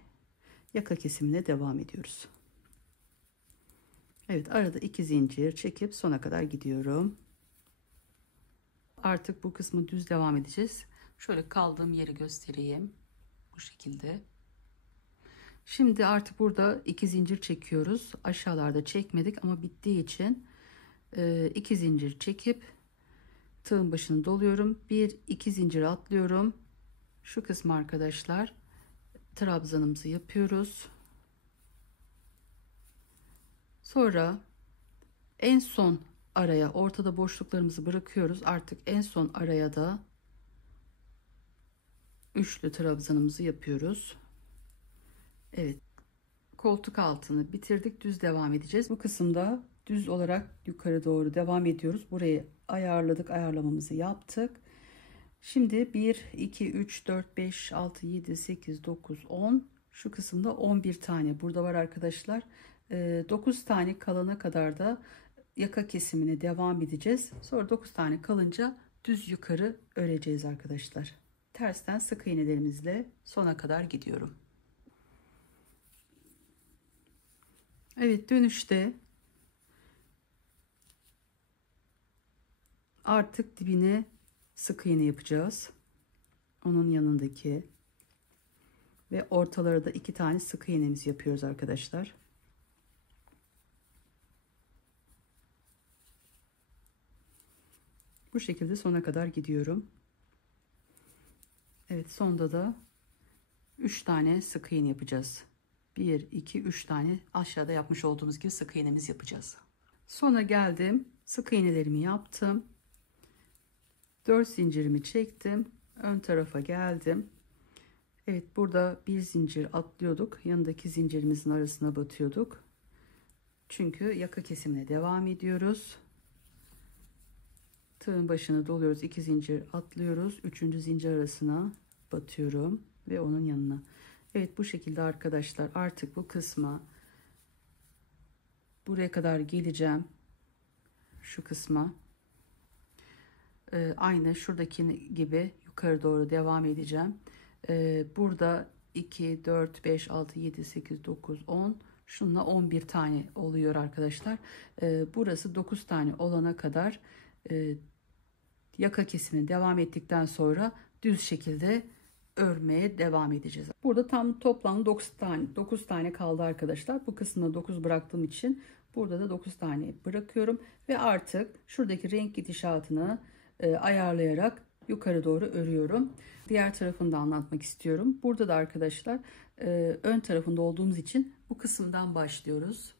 Yaka kesimine devam ediyoruz. Evet, arada 2 zincir çekip sona kadar gidiyorum. Artık bu kısmı düz devam edeceğiz. Şöyle kaldığım yeri göstereyim. Bu şekilde. Şimdi artık burada 2 zincir çekiyoruz. Aşağılarda çekmedik ama bittiği için 2 zincir çekip tığın başını doluyorum. 1 2 zincir atlıyorum. Şu kısmı arkadaşlar trabzanımızı yapıyoruz. Sonra en son araya, ortada boşluklarımızı bırakıyoruz. Artık en son araya da üçlü trabzanımızı yapıyoruz. Evet, koltuk altını bitirdik. Düz devam edeceğiz. Bu kısımda düz olarak yukarı doğru devam ediyoruz. Burayı ayarladık. Ayarlamamızı yaptık. Şimdi 1, 2, 3, 4, 5, 6, 7, 8, 9, 10. Şu kısımda 11 tane burada var arkadaşlar. 9 tane kalana kadar da yaka kesimine devam edeceğiz. Sonra 9 tane kalınca düz yukarı öreceğiz arkadaşlar. Tersten sık iğnelerimizle sona kadar gidiyorum. Evet, dönüşte artık dibine sık iğne yapacağız. Onun yanındaki ve ortalara da 2 tane sık iğnemizi yapıyoruz arkadaşlar. Bu şekilde sona kadar gidiyorum. Evet, sonda da 3 tane sık iğne yapacağız. 1, 2, 3 tane aşağıda yapmış olduğumuz gibi sık iğnemiz yapacağız. Sona geldim. Sık iğnelerimi yaptım. 4 zincirimi çektim. Ön tarafa geldim. Evet, burada bir zincir atlıyorduk. Yanındaki zincirimizin arasına batıyorduk. Çünkü yaka kesimine devam ediyoruz. Tığın başını doluyoruz. 2 zincir atlıyoruz. 3. zincir arasına batıyorum ve onun yanına. Evet, bu şekilde arkadaşlar artık bu kısma buraya kadar geleceğim. Şu kısma. Aynı şuradaki gibi yukarı doğru devam edeceğim. Burada 2, 4, 5, 6, 7, 8, 9, 10. Şununla 11 tane oluyor arkadaşlar. Burası 9 tane olana kadar yaka kesimine devam ettikten sonra düz şekilde örmeye devam edeceğiz. Burada tam toplam 9 tane kaldı arkadaşlar. Bu kısımda 9 bıraktığım için burada da 9 tane bırakıyorum ve artık şuradaki renk gidişatını ayarlayarak yukarı doğru örüyorum. Diğer tarafını da anlatmak istiyorum. Burada da arkadaşlar ön tarafında olduğumuz için bu kısımdan başlıyoruz.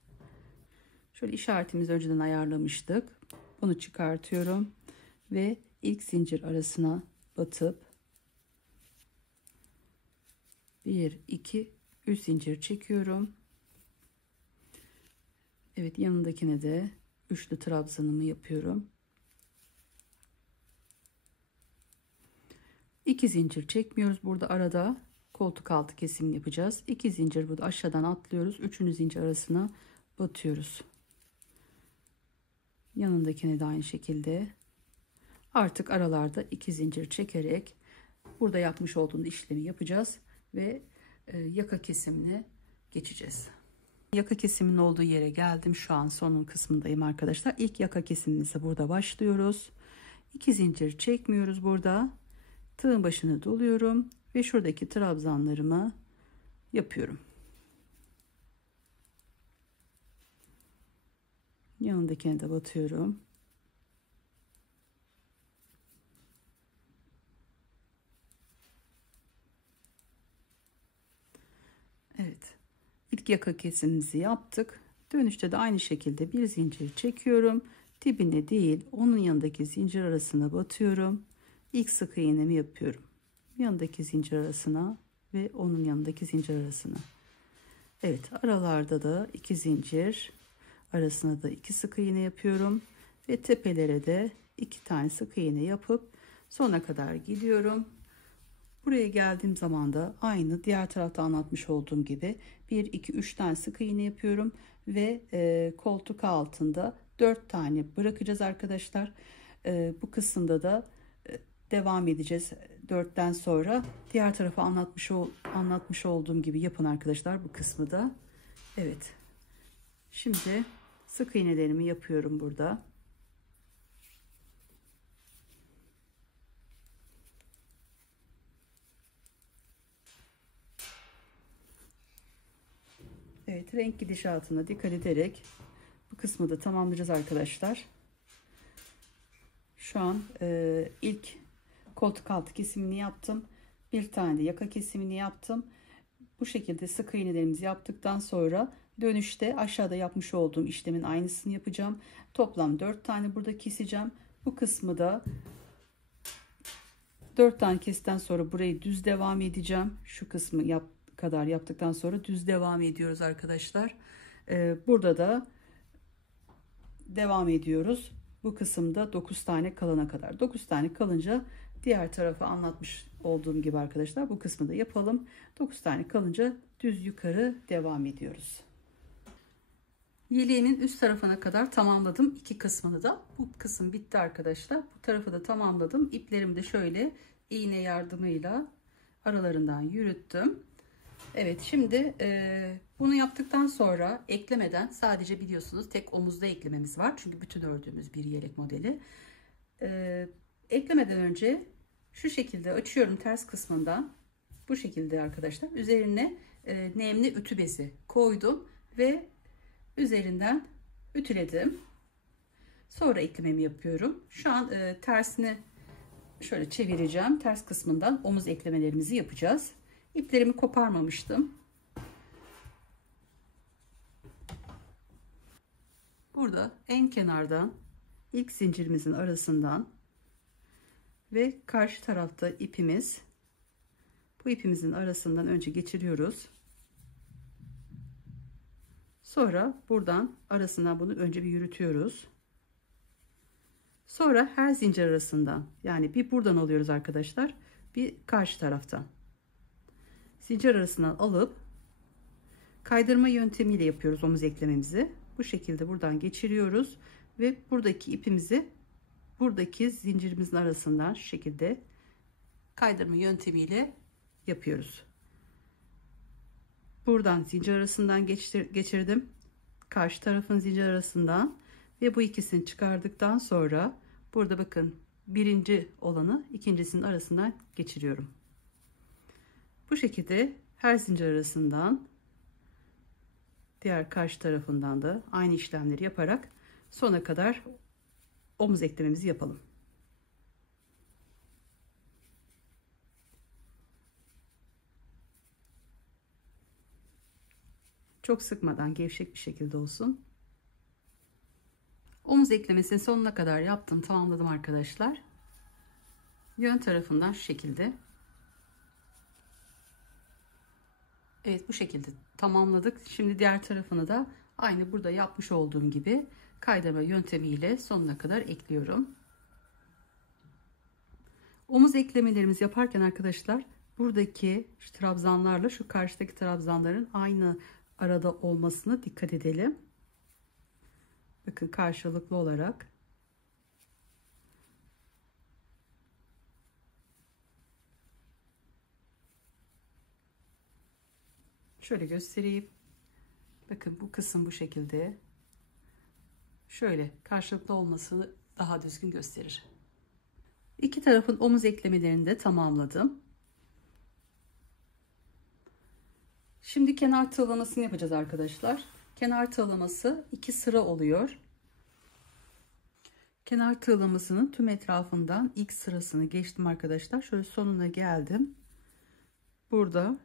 Şöyle işaretimizi önceden ayarlamıştık. Bunu çıkartıyorum ve ilk zincir arasına batıp 1, 2, 3 zincir çekiyorum. Evet, yanındakine de üçlü trabzanımı yapıyorum. 2 zincir çekmiyoruz. Burada arada koltuk altı kesim yapacağız. 2 zincir burada aşağıdan atlıyoruz. 3. zincir arasına batıyoruz. Yanındakine de aynı şekilde. Artık aralarda 2 zincir çekerek burada yapmış olduğumuz işlemi yapacağız ve yaka kesimine geçeceğiz. Yaka kesiminin olduğu yere geldim. Şu an sonun kısmındayım arkadaşlar. İlk yaka kesimimize burada başlıyoruz. 2 zincir çekmiyoruz burada. Tığın başını doluyorum ve şuradaki trabzanlarımı yapıyorum. Yanındakine de batıyorum. Evet. İlk yaka kesimimizi yaptık. Dönüşte de aynı şekilde bir zincir çekiyorum. Dibine değil, onun yanındaki zincir arasına batıyorum. İlk sık iğnemi yapıyorum. Yanındaki zincir arasına ve onun yanındaki zincir arasına. Evet, aralarda da 2 zincir arasına da 2 sık iğne yapıyorum ve tepelere de 2 tane sık iğne yapıp sona kadar gidiyorum. Buraya geldiğim zaman da aynı diğer tarafta anlatmış olduğum gibi 1, 2, 3 tane sık iğne yapıyorum ve koltuk altında 4 tane bırakacağız arkadaşlar. Bu kısımda da devam edeceğiz. 4'ten sonra diğer tarafa anlatmış olduğum gibi yapın arkadaşlar bu kısmı da. Evet. Şimdi sık iğnelerimi yapıyorum burada. Evet, renk gidişatına dikkat ederek bu kısmı da tamamlayacağız arkadaşlar. Şu an ilk koltuk altı kesimini yaptım. Bir tane de yaka kesimini yaptım. Bu şekilde sık iğnelerimizi yaptıktan sonra dönüşte aşağıda yapmış olduğum işlemin aynısını yapacağım. Toplam 4 tane burada keseceğim. Bu kısmı da 4 tane kestikten sonra burayı düz devam edeceğim. Şu kısmı kadar yaptıktan sonra düz devam ediyoruz arkadaşlar. Burada da devam ediyoruz. Bu kısımda 9 tane kalana kadar. 9 tane kalınca diğer tarafı anlatmış olduğum gibi arkadaşlar bu kısmı da yapalım. 9 tane kalınca düz yukarı devam ediyoruz. Yeleğimin üst tarafına kadar tamamladım. İki kısmını da. Bu kısım bitti arkadaşlar. Bu tarafı da tamamladım. İplerimi de şöyle iğne yardımıyla aralarından yürüttüm. Evet, şimdi bunu yaptıktan sonra eklemeden, sadece biliyorsunuz tek omuzda eklememiz var. Çünkü bütün ördüğümüz bir yelek modeli. Eklemeden önce şu şekilde açıyorum ters kısmından. Bu şekilde arkadaşlar. Üzerine nemli ütü bezi koydum ve üzerinden ütüledim. Sonra eklememi yapıyorum. Şu an tersini şöyle çevireceğim. Ters kısmından omuz eklemelerimizi yapacağız. İplerimi koparmamıştım. Burada en kenardan ilk zincirimizin arasından ve karşı tarafta ipimiz, bu ipimizin arasından önce geçiriyoruz. Sonra buradan arasından bunu önce bir yürütüyoruz. Sonra her zincir arasından, yani bir buradan alıyoruz arkadaşlar, bir karşı taraftan. Zincir arasından alıp kaydırma yöntemiyle yapıyoruz omuz eklememizi. Bu şekilde buradan geçiriyoruz ve buradaki ipimizi buradaki zincirimizin arasından şu şekilde kaydırma yöntemiyle yapıyoruz. Buradan zincir arasından geçirdim. Karşı tarafın zincir arasından ve bu ikisini çıkardıktan sonra burada bakın birinci olanı ikincisinin arasından geçiriyorum. Bu şekilde her zincir arasından diğer karşı tarafından da aynı işlemleri yaparak sona kadar omuz eklememizi yapalım. Çok sıkmadan gevşek bir şekilde olsun. Omuz eklemesini sonuna kadar yaptım, tamamladım arkadaşlar. Yön tarafından şu şekilde. Evet, bu şekilde tamamladık. Şimdi diğer tarafını da aynı burada yapmış olduğum gibi kaydırma yöntemiyle sonuna kadar ekliyorum. Omuz eklemelerimizi yaparken arkadaşlar buradaki şu trabzanlarla şu karşıdaki trabzanların aynı arada olmasına dikkat edelim. Bakın karşılıklı olarak. Şöyle göstereyim. Bakın bu kısım bu şekilde. Şöyle karşılıklı olmasını daha düzgün gösterir. İki tarafın omuz eklemelerini de tamamladım. Şimdi kenar tığlamasını yapacağız arkadaşlar. Kenar tığlaması 2 sıra oluyor. Kenar tığlamasının tüm etrafından ilk sırasını geçtim arkadaşlar. Şöyle sonuna geldim. Burada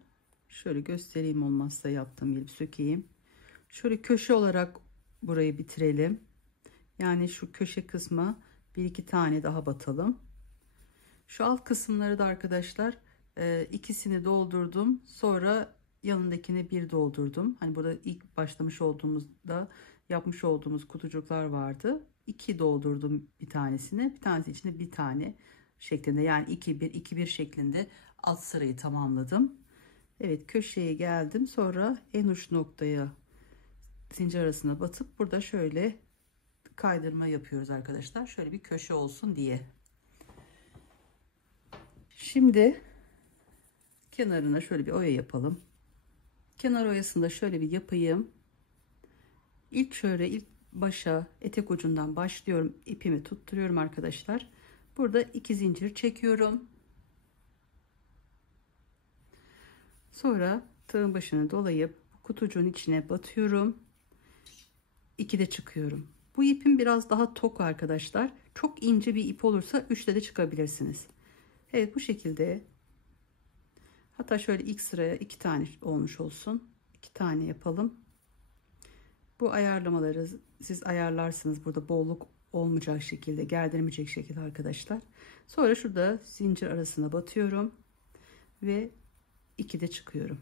şöyle göstereyim, olmazsa yaptığım gibi sökeyim. Şöyle köşe olarak burayı bitirelim. Yani şu köşe kısma bir iki tane daha batalım. Şu alt kısımları da arkadaşlar ikisini doldurdum. Sonra yanındakine bir doldurdum. Hani burada ilk başlamış olduğumuzda yapmış olduğumuz kutucuklar vardı. 2 doldurdum bir tanesini. Bir tanesi içinde bir tane şeklinde, yani 2 1 2 1 şeklinde alt sırayı tamamladım. Evet, köşeye geldim. Sonra en uç noktaya zincir arasına batıp burada şöyle kaydırma yapıyoruz arkadaşlar. Şöyle bir köşe olsun diye. Şimdi kenarına şöyle bir oya yapalım. Kenar oyasında şöyle bir yapayım. İlk başa etek ucundan başlıyorum. İpimi tutturuyorum arkadaşlar. Burada 2 zincir çekiyorum. Sonra tığın başını dolayıp kutucuğun içine batıyorum. 2 de çıkıyorum. Bu ipim biraz daha tok arkadaşlar. Çok ince bir ip olursa 3'te de çıkabilirsiniz. Evet, bu şekilde. Hatta şöyle ilk sıraya 2 tane olmuş olsun. 2 tane yapalım. Bu ayarlamaları siz ayarlarsınız. Burada bolluk olmayacak şekilde, gerdirmeyecek şekilde arkadaşlar. Sonra şurada zincir arasına batıyorum ve 2 de çıkıyorum.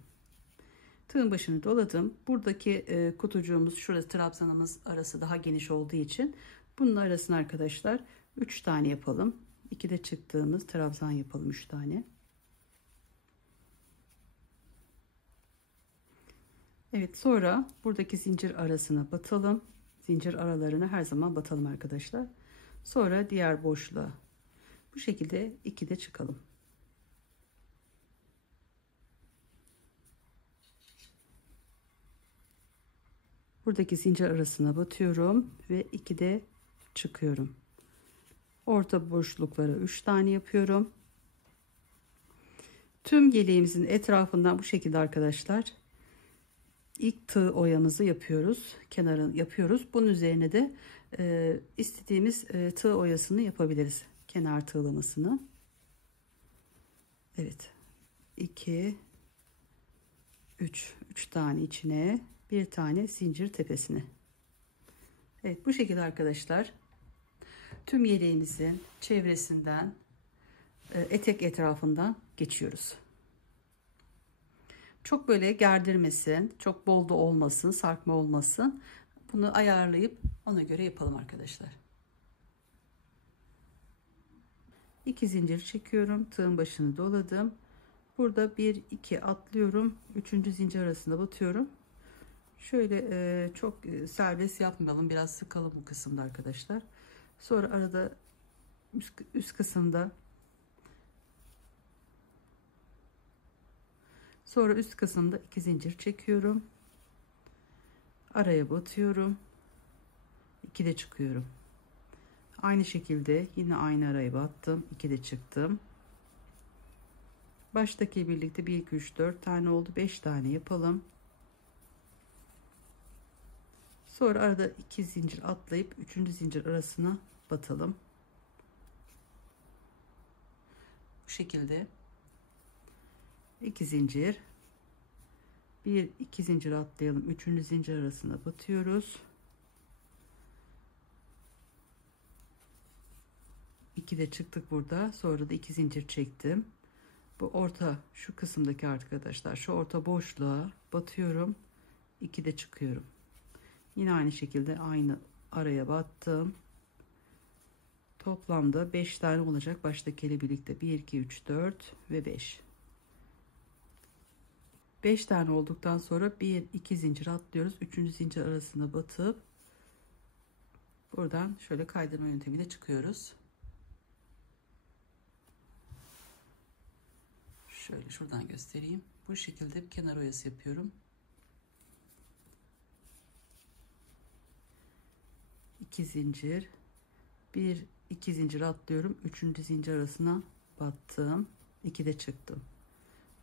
Tığın başını doladım. Buradaki kutucuğumuz, şurası trabzanımız arası daha geniş olduğu için bunun arasına arkadaşlar 3 tane yapalım. 2 de çıktığımız trabzan yapalım 3 tane. Evet, sonra buradaki zincir arasına batalım. Zincir aralarına her zaman batalım arkadaşlar. Sonra diğer boşluğa bu şekilde 2 de çıkalım. Buradaki zincir arasına batıyorum ve 2 de çıkıyorum. Orta boşluklara 3 tane yapıyorum. Tüm yeleğimizin etrafından bu şekilde arkadaşlar ilk tığ oyamızı yapıyoruz. Kenarını yapıyoruz. Bunun üzerine de istediğimiz tığ oyasını yapabiliriz. Kenar tığlamasını. Evet. 2 3 tane içine, bir tane zincir tepesine. Evet, bu şekilde arkadaşlar tüm yeleğimizin çevresinden etek etrafından geçiyoruz. Çok böyle gerdirmesin, çok bol da olmasın, sarkma olmasın. Bunu ayarlayıp ona göre yapalım arkadaşlar. 2 zincir çekiyorum, tığın başını doladım. Burada 1 2 atlıyorum, 3. zincir arasında batıyorum. Şöyle çok serbest yapmayalım, biraz sıkalım bu kısımda arkadaşlar. Sonra arada üst kısımda, sonra üst kısımda 2 zincir çekiyorum, araya batıyorum, 2 de çıkıyorum. Aynı şekilde yine aynı araya battım, 2 de çıktım. Baştaki birlikte 1 2 3 4 tane oldu, 5 tane yapalım. Sonra arada 2 zincir atlayıp 3. zincir arasına batalım. Bu şekilde 2 zincir, 1 2 zincir atlayalım, 3. zincir arasına batıyoruz. 2 de çıktık burada. Sonra da 2 zincir çektim. Bu orta şu kısımdaki arkadaşlar, şu orta boşluğa batıyorum, 2 de çıkıyorum. Yine aynı şekilde aynı araya battım. Toplamda 5 tane olacak baştakiyle birlikte. 1 2 3 4 ve 5. 5 tane olduktan sonra 1 2 zincir atlıyoruz, 3. zincir arasına batıp buradan şöyle kaydırma yöntemiyle çıkıyoruz. Şöyle şuradan göstereyim. Bu şekilde kenar oyası yapıyorum. 2 zincir, 1 2 zincir atlıyorum, 3. zincir arasına battım, 2 de çıktım.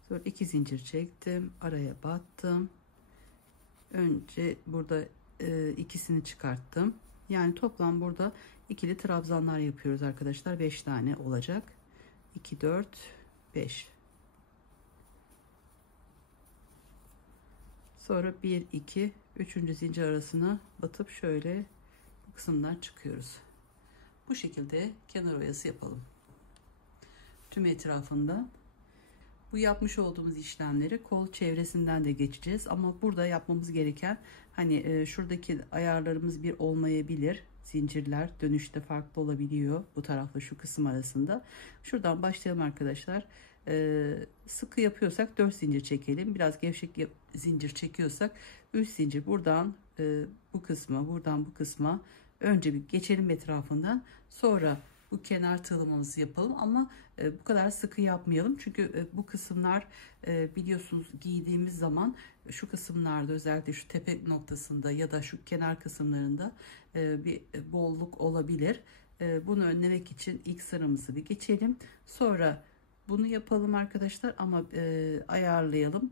Sonra 2 zincir çektim, araya battım. Önce burada ikisini çıkarttım. Yani toplam burada ikili trabzanlar yapıyoruz arkadaşlar. 5 tane olacak. 2 4 5. Sonra 1 2 3. zincir arasına batıp şöyle bu kısımdan çıkıyoruz. Bu şekilde kenar oyası yapalım. Tüm etrafında. Bu yapmış olduğumuz işlemleri kol çevresinden de geçeceğiz. Ama burada yapmamız gereken, hani şuradaki ayarlarımız bir olmayabilir. Zincirler dönüşte farklı olabiliyor. Bu tarafla şu kısım arasında. Şuradan başlayalım arkadaşlar. Sıkı yapıyorsak 4 zincir çekelim. Biraz gevşek zincir çekiyorsak 3 zincir buradan bu kısma, buradan bu kısma önce bir geçelim etrafından. Sonra bu kenar tığlamamızı yapalım ama bu kadar sıkı yapmayalım. Çünkü bu kısımlar biliyorsunuz giydiğimiz zaman şu kısımlarda, özellikle şu tepe noktasında ya da şu kenar kısımlarında bir bolluk olabilir. Bunu önlemek için ilk sıramızı bir geçelim. Sonra bunu yapalım arkadaşlar ama ayarlayalım.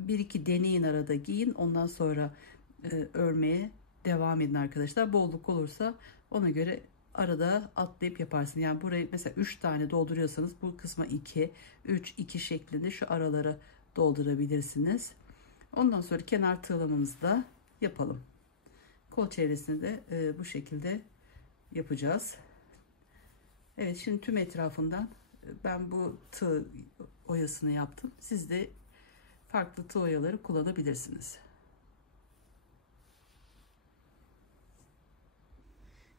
1-2 deneyin, arada giyin. Ondan sonra örmeye devam edin arkadaşlar. Bolluk olursa ona göre arada atlayıp yaparsın. Yani burayı mesela 3 tane dolduruyorsanız bu kısma 2, 3, 2 şeklinde şu aralara doldurabilirsiniz. Ondan sonra kenar tığlamamızı da yapalım. Kol çevresini de bu şekilde yapacağız. Evet, şimdi tüm etrafından ben bu tığ oyasını yaptım. Siz de farklı tığ oyaları kullanabilirsiniz.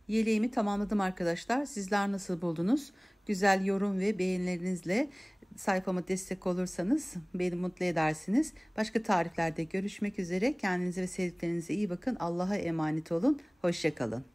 Yeleğimi tamamladım arkadaşlar. Sizler nasıl buldunuz? Güzel yorum ve beğenilerinizle sayfama destek olursanız beni mutlu edersiniz. Başka tariflerde görüşmek üzere. Kendinize ve sevdiklerinize iyi bakın. Allah'a emanet olun. Hoşça kalın.